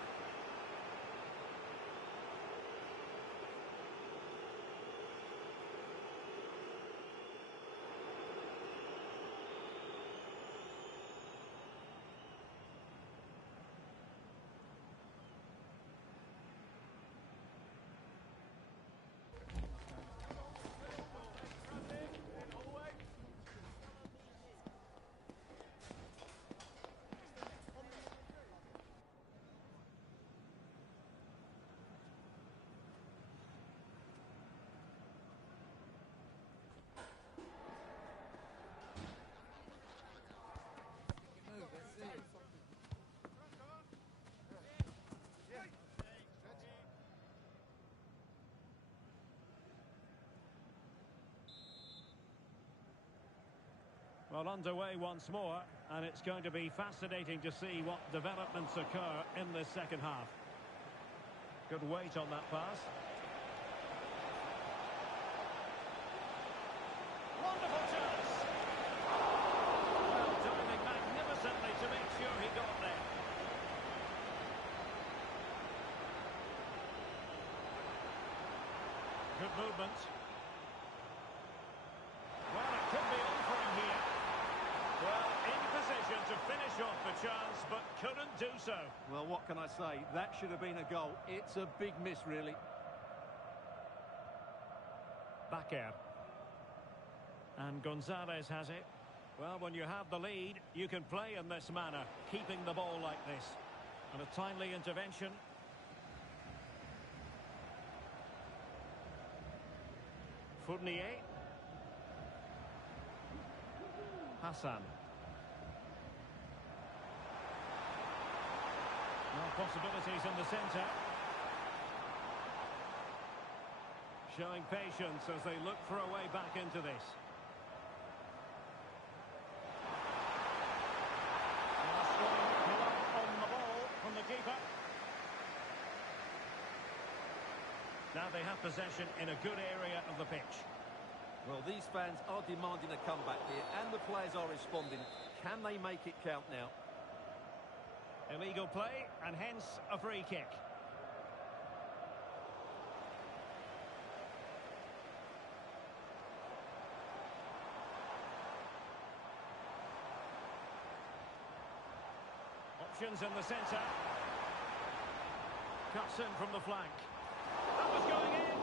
Well, underway once more, and it's going to be fascinating to see what developments occur in this second half. Good weight on that pass. Wonderful chance! Well, diving magnificently to make sure he got there. Good movement. Well, it could be on for him here. Well, in position to finish off the chance, but couldn't do so. Well, what can I say? That should have been a goal. It's a big miss, really. Bakker. And Gonzalez has it. Well, when you have the lead, you can play in this manner, keeping the ball like this. And a timely intervention. Fournier. Hassan. No possibilities in the centre. Showing patience as they look for a way back into this. On the ball from the keeper. Now they have possession in a good area of the pitch. Well, these fans are demanding a comeback here, and the players are responding. Can they make it count now? Illegal play, and hence a free kick. Options in the centre. Cuts in from the flank. That was going in.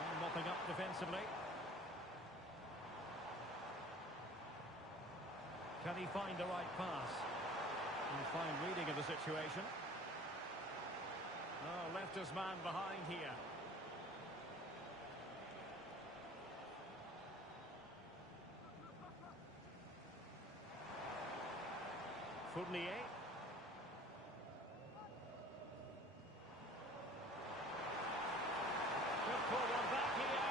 And mopping up defensively. Can he find the right pass? And fine reading of the situation. Oh, left his man behind here. Fournier. Could pull one back here.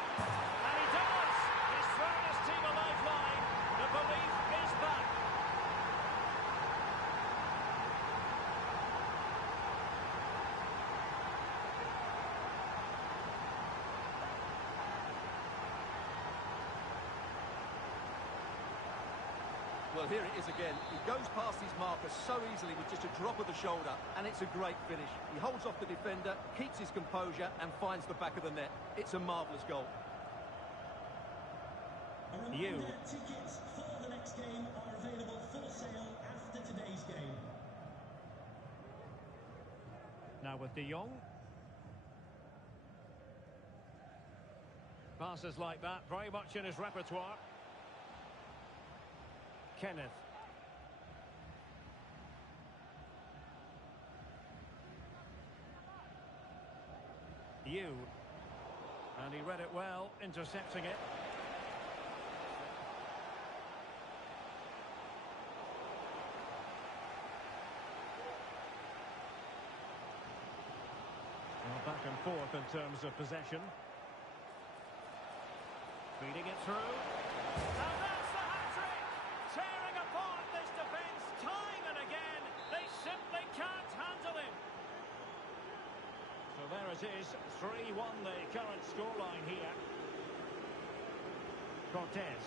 And he does! He's thrown his team a lifeline. The belief is back. Well, here it is again. He goes past his marker so easily with just a drop of the shoulder, and it's a great finish. He holds off the defender, keeps his composure, and finds the back of the net. It's a marvellous goal. You. Tickets for the next game are available for sale after today's game. Now with De Jong. Passes like that, very much in his repertoire. Kenneth. You. And he read it well, intercepting it. Well, back and forth in terms of possession. Feeding it through. And that's the hat-trick! Tearing apart this defence time and again. They simply can't handle him. So there it is, 3-1 the current scoreline here. Cortez.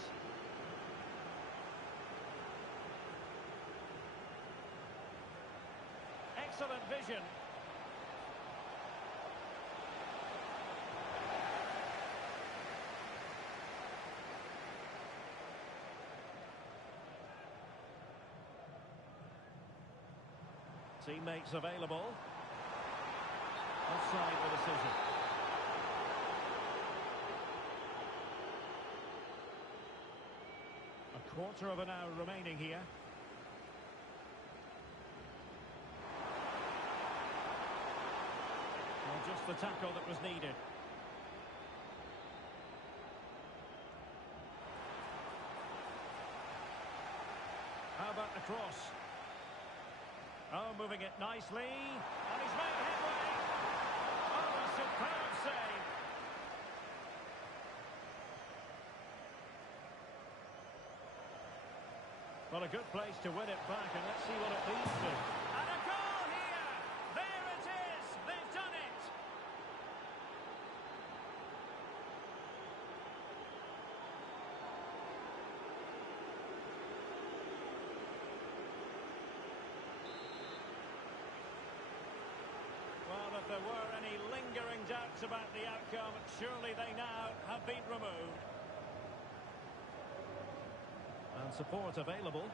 Excellent vision. Teammates available. Offside the decision. A quarter of an hour remaining here. Well, just the tackle that was needed. How about the cross? Oh, moving it nicely. And he's made headway. Oh, a superb save. Well, a good place to win it back, and let's see what it leads to. And a goal here! There it is! They've done it! Well, if there were any lingering doubts about the outcome, surely they now have been removed. And support available.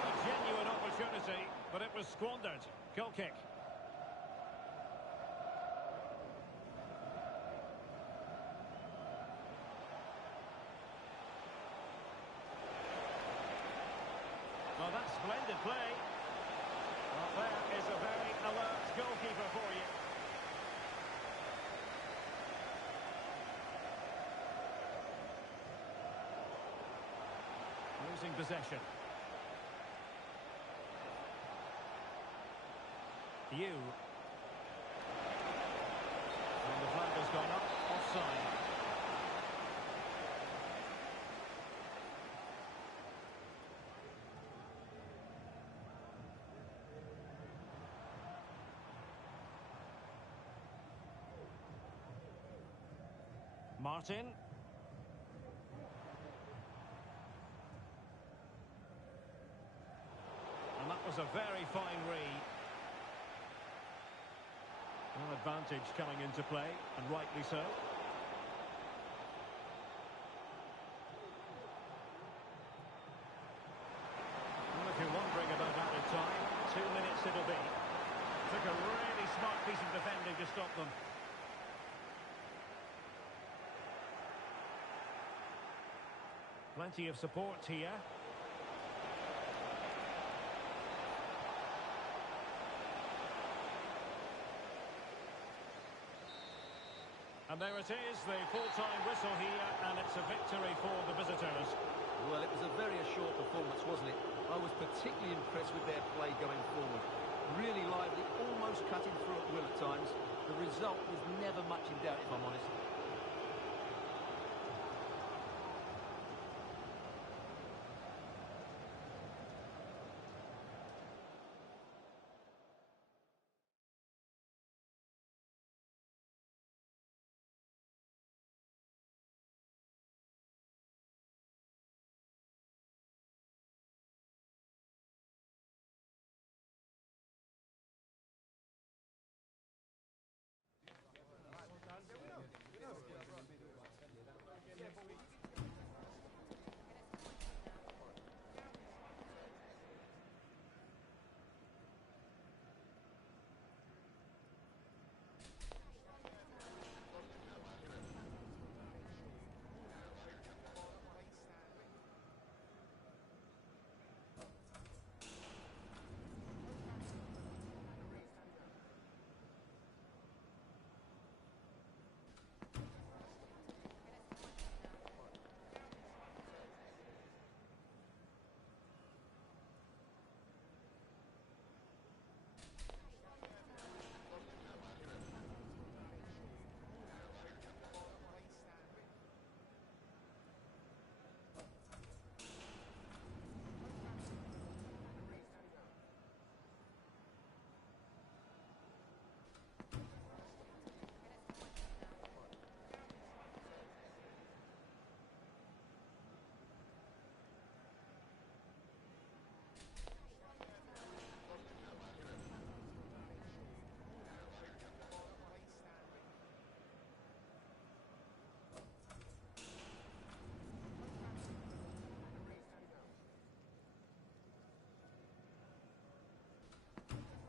A genuine opportunity, but it was squandered. Goal kick. Well, that's splendid play. Well, there is a very alert goalkeeper for you. Losing possession. And the flag has gone up. Offside. Martin. And that was a very fine read. Well, advantage coming into play, and rightly so. Well, if you're wondering about added time, 2 minutes it'll be. Took a really smart piece of defending to stop them. Plenty of support here. And there it is, the full-time whistle here, and it's a victory for the visitors. Well, it was a very assured performance, wasn't it? I was particularly impressed with their play going forward. Really lively, almost cutting through at will at times. The result was never much in doubt, if I'm honest.